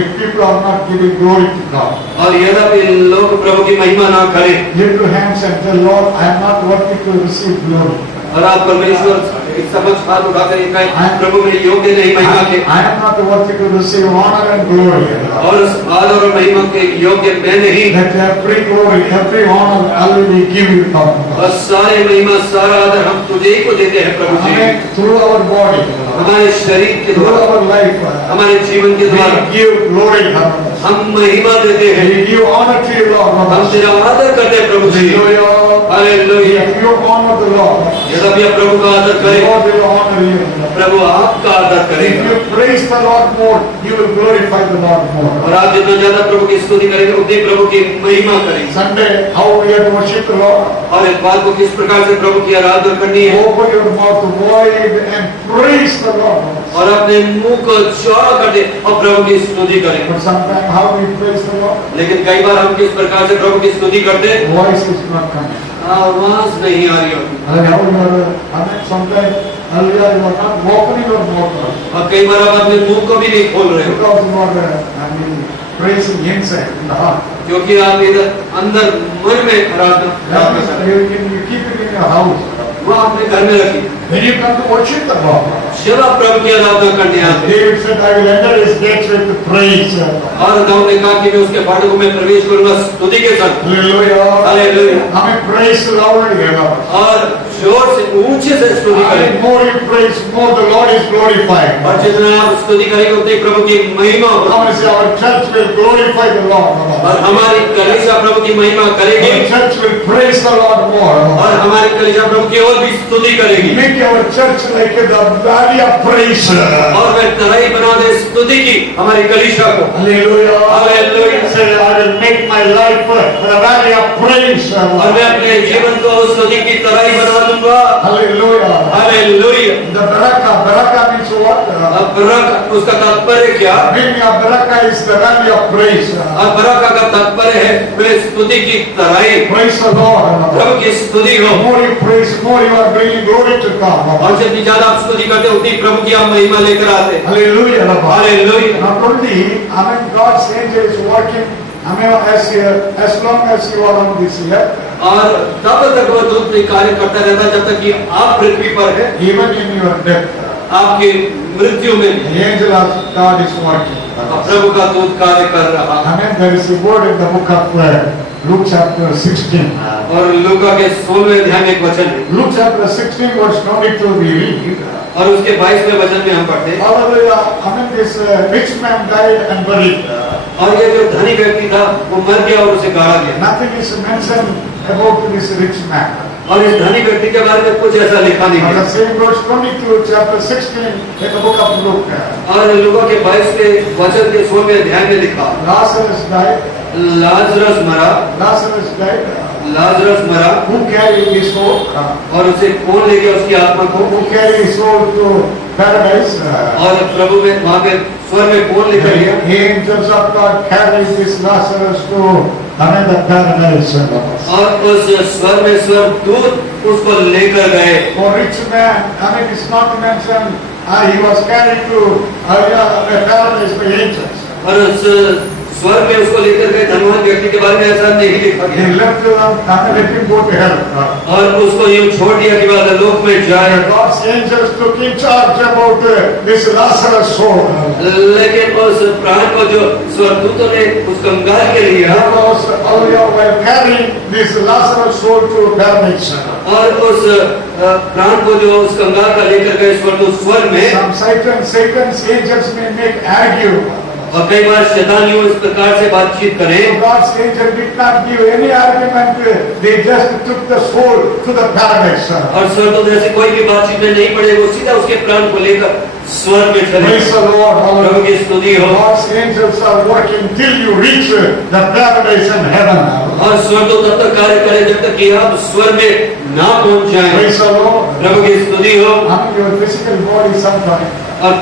If people are not giving glory to God, और यद्यपि लोग प्रभु की महिमा ना करें lift your hands and tell, Lord, I am not worthy to receive glory. और आप परमेश्वर एक समझ हाथ उठाकर ये कहें, प्रभु मेरे योग्य नहीं महिमा के, I am not worthy to receive honor and glory. और उस आदर और महिमा के योग्य मैं नहीं। Let every glory, every honor, hallelujah, give you God. और सारे महिमा सारा आदर हम तुझे ही को देते हैं प्रभु जी। Amen. Through our body, हमारे शरीर के through द्वारा, our life, हमारे जीवन के द्वारा we give glory. हम महिमा देते हैं, We give honor to you, Lord. हम तेरा आदर करते हैं प्रभु जी। Hallelujah. Hallelujah. If you honor the Lord, यद्यपि आप प्रभु का आदर the करें, Lord will honor you. प्रभु आपका आदर If करेगा। you praise the Lord more, you will glorify the Lord more. और आप जितना ज्यादा प्रभु की स्तुति करेंगे उतनी प्रभु की महिमा करेंगे। Sunday, how we are to worship the Lord? और इस बात को किस प्रकार से प्रभु की आराधना करनी है Open your mouth wide and praise the Lord. और अपने मुंह को चौड़ा कर दे और प्रभु की स्तुति करें। But sometimes how we praise the Lord? लेकिन कई बार हम किस प्रकार से प्रभु की स्तुति करते हैं, Voice is not coming. आवाज नहीं आ रही होती। How you are, sometimes earlier you are not opening your mouth और कई बार आप अपने मुंह को भी नहीं खोल रहे हो because you are, praising inside in the heart. क्योंकि आप इधर अंदर मन में आराधना That कर is, सकते हैं। you keep it in your house. वो अपने घर में रखिए। When you come to worship the Lord, जब आप प्रभु की आराधना करने आते हैं, David said, I will enter his gates with praise. और दाऊद ने कहा कि मैं उसके फाटकों में प्रवेश करूंगा स्तुति के साथ। Hallelujah. हालेलुया। हमें praise loudly, Lord. और जोर से ऊंचे से स्तुति करें। And more you praise, more the Lord is glorified. और जितना आप स्तुति करेंगे उतनी प्रभु की महिमा होगी। Come and say, our church will glorify the Lord. और हमारी कलीसिया प्रभु की महिमा करेगी Our church will praise the Lord more. और हमारी कलीसिया प्रभु की और भी स्तुति करेगी Make our church like the valley of praise. और वह तराई बना दे स्तुति की हमारी कलीसिया को। Hallelujah. Hallelujah. Say, I will make my life the valley of praise. और मैं अपने जीवन को स्तुति की तराई बना दूंगा। Hallelujah. Hallelujah. The baraka means what? अब बरक उसका तात्पर्य क्या? Meaning of baraka is the valley of praise. अब बरका का तात्पर्य है वे स्तुति की तराई। Praise the Lord. प्रभु की स्तुति हो। More you praise, more you are bringing glory to God. और जितनी ज्यादा आप स्तुति करते उतनी प्रभु की आप महिमा लेकर आते। Hallelujah. Hallelujah. Not only, God's angel is working, as long as you are on this earth, और तब तक वह दूत कार्य करता रहता है जब तक कि आप पृथ्वी पर है। even in your death, आपकी मृत्यु में the angel of God is working. प्रभु का दूत कार्य कर रहा है। Amen. There is a word in the book of Luke chapter 16. और लूका के 16वें अध्याय में एक वचन है Luke chapter 16 verse 22 we read. और उसके 22वें वचन में हम पढ़ते हैं। Hallelujah. Amen. This rich man died and buried. और ये जो धनी व्यक्ति था वो मर गया और उसे गाड़ा गया। Nothing is mentioned about this rich man. और इस धनी व्यक्ति के बारे में कुछ ऐसा लिखा नहीं Now है। the same verse 22 chapter 16 in the book of Luke. और लूका के 22वें वचन के 16वें अध्याय में लिखा Lazarus died. लाजरस मरा। Lazarus died. लाजरस मरा Who carried his soul? और उसे कौन ले गया उसकी आत्मा को? Who carried his soul to paradise? और प्रभु में वहां पे स्वर्ग में कौन लेकर गया? The angels of God carried this Lazarus to another paradise. और उस स्वर्ग में स्वर्गदूत उसको लेकर गए। For rich man, it is not mentioned he was carried to a paradise by angels. और उस स्वर्ग में उसको लेकर गए धनवान व्यक्ति के बारे में ऐसा नहीं लिखा He गया। left let him go to hell. और उसको यूं छोड़ दिया कि वह लोक में जाए। God's angels took in charge about this Lazarus soul. लेकिन उस प्राण को जो स्वर्गदूतों ने उस कंगाल के लिया Because while carrying this Lazarus soul to paradise. और उस प्राण को जो उस कंगाल का लेकर गए स्वर्ग में Some Satan's angels may make argue. और कई बार शैतान यूं इस प्रकार से बातचीत करें, God's angel did not give any argument. They just took the soul to the paradise. और स्वर्गदूत ऐसे कोई भी बातचीत में नहीं पड़े, वो सीधा उसके प्राण को लेकर स्वर्ग में चले। Praise the Lord. प्रभु की स्तुति हो। God's angels are working till you reach the paradise and heaven. और स्वर्गदूत तब तक कार्य करे जब तक कि आप स्वर्ग में ना पहुंच जाएं। Praise the Lord. प्रभु की स्तुति हो। Your physical body sometimes. और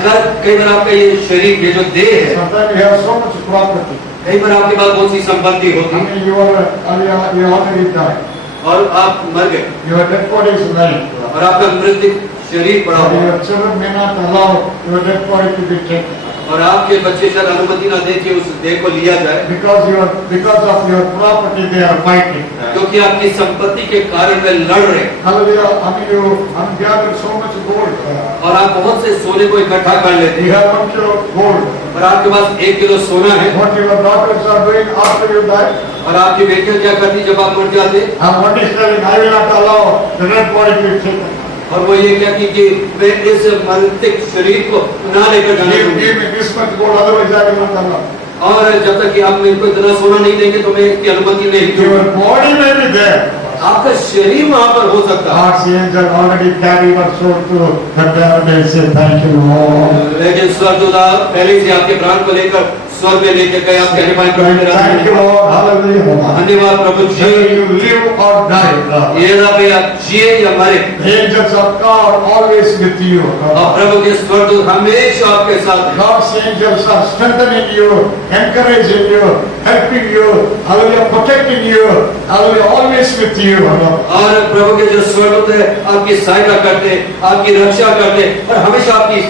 कई बार आपका ये शरीर, ये जो देह है, Sometimes you have so much property. कई बार आपके पास बहुत सी संपत्ति होती है You already died. और आप मर गए Your dead body is lying. और आपका मृत शरीर पड़ा But हुआ है। your children may not allow your dead body to be taken. और आपके बच्चे शायद अनुमति ना दे कि उस देह को लिया जाए, Because of your property they are fighting. क्योंकि आपकी संपत्ति के कारण वे लड़ रहे हैं। Hallelujah. You gathered so much gold. और आप बहुत से सोने को इकट्ठा कर लेते You हैं have 1 kilo gold. और आपके पास 1 किलो सोना है। What your daughters are doing after you die? और आपकी बेटियां क्या करती जब आप मर जाते? And one is telling, I will not allow the dead body to be taken. और वो ये कहती कि वे इस मृतिक शरीर को ना लेकर जाने Give दूंगी। me this much gold, otherwise I will not allow. और जब तक कि आप मेरे को इतना सोना नहीं देंगे तो मैं इसकी अनुमति नहीं Your दूंगा। body may be there. आपका शरीर वहां पर हो सकता है, God's angel already carried our soul to the paradise. Say thank you, Lord. लेकिन स्वर्गदूत पहले से आपके प्राण को लेकर स्वर्ग में लेकर गए। आप कहने पाए प्रभु मेरा Thank you, Lord. Hallelujah. धन्यवाद प्रभु जी। Whether you live or die, ये ना भाई आप जिए या मरे, the angels of God are always with you. और प्रभु के स्वर्गदूत हमेशा आपके साथ हैं। God's angels are strengthening you, encouraging you, helping you, hallelujah, protecting you, hallelujah, always with you. और प्रभु के जो स्वर्गदूत है आपकी सहायता करते, आपकी रक्षा करते और हमेशा आपकी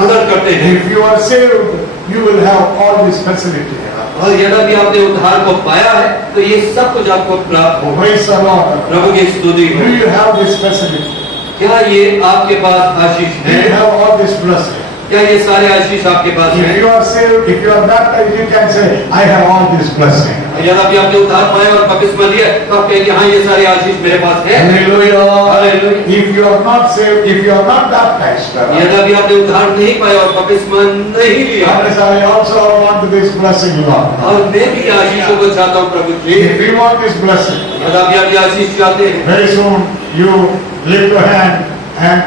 मदद करते हैं। If you are saved, you will have all this facility. और यदि आपने उद्धार को पाया है तो ये सब कुछ आपको प्राप्त हो। Praise the Lord. प्रभु की स्तुति हो। Do you have this facility? क्या ये आपके पास आशीष Do you है? have all this blessing? क्या ये सारे आशीष आपके पास If हैं? you are saved, if you are baptized, you can say, I have all this blessing. यदि आपने उद्धार पाया और बपतिस्मा लिया तो आप कहेंगे हाँ ये सारे आशीष मेरे पास है। Hallelujah. Hallelujah. If you are not saved, if you are not baptized, यदि आपने उद्धार नहीं पाया और बपतिस्मा नहीं लिया, I also want this blessing, Lord. और मैं भी आशीषों को चाहता हूँ प्रभु जी। If you want this blessing, यदि आप ये आशीष चाहते हैं, very soon you lift your hand and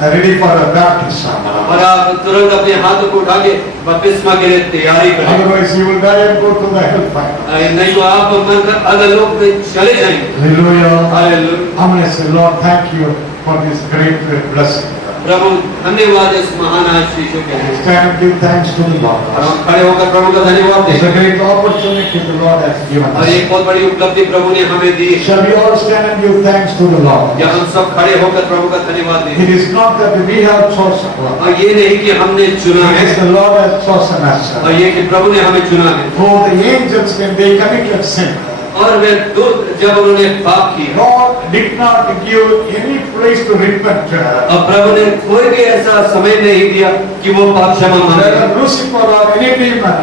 ready for a baptism. और आप तुरंत अपने हाथों को उठा के बपतिस्मा के लिए तैयारी करें। Otherwise, you will die and go to the hellfire. नहीं तो आप मरकर अगर लोग चले जाएंगे। Hallelujah. Hallelujah. I'm going to say, Lord, thank you for this great blessing. प्रभु धन्यवाद इस महान आशीषों के लिए। Stand and give thanks to the Lord. और हम खड़े होकर प्रभु का धन्यवाद It's a दें। great opportunity the Lord has given और us. एक बहुत बड़ी उपलब्धि प्रभु ने हमें दी। Shall we all stand and give thanks to the Lord? या हम सब खड़े होकर प्रभु का धन्यवाद दें। It is not that we have chosen God. और ये नहीं कि हमने चुना It है, is the Lord has chosen us. और ये कि प्रभु ने हमें चुना है। For the angels, when they committed sin, और वे दूत जब उन्होंने पाप किया, God did not give any place to repent. और प्रभु ने कोई भी ऐसा समय नहीं दिया कि वो पाप क्षमा मांगे। Whether Lucifer or any demon,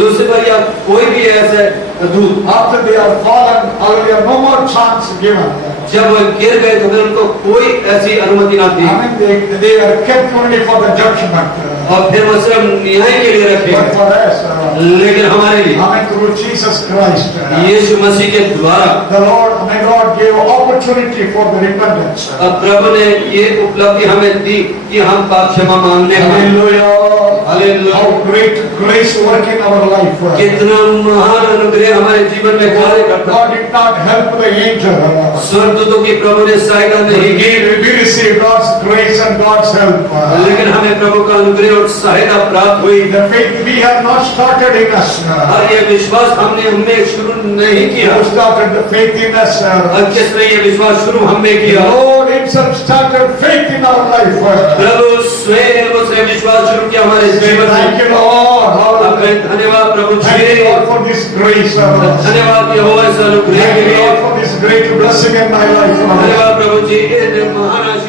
Lucifer या कोई भी ऐसे दूत after they are fallen, hallelujah, no more chance given. जब वो गिर गए तो फिर उनको कोई ऐसी अनुमति ना थी, I mean, they are kept only for the judgment. और फिर वो सिर्फ न्याय के लिए रखे। But for us, लेकिन हमारे लिए I mean, through Jesus Christ, यीशु मसीह के द्वारा the Lord, may God give opportunity for the repentance. अब प्रभु ने ये उपलब्धि हमें दी कि हम पाप क्षमा मांगने पाए। Hallelujah. Hallelujah. How great grace work in our life. कितना महान अनुग्रह हमारे जीवन में कार्य करता है। God did not help the angel. स्वर्गदूतों की प्रभु ने सहायता नहीं की, We receive God's grace and God's help. लेकिन हमें प्रभु का अनुग्रह और सहायता प्राप्त हुई। The faith we have not started in us. और ये विश्वास हमने हमें शुरू नहीं किया, Who started the faith in us? और किसने ये विश्वास शुरू हमने The किया? Lord Himself started faith in our life. प्रभु स्वयं उसने विश्वास शुरू किया हमारे जीवन Thank में। you, Lord. आपका धन्यवाद प्रभु Thank you, ji. Lord, for this grace. धन्यवाद यहोवा इस अनुग्रह Thank के you, लिए। Lord, for this great blessing in my life. धन्यवाद प्रभु जी इस महान आशीष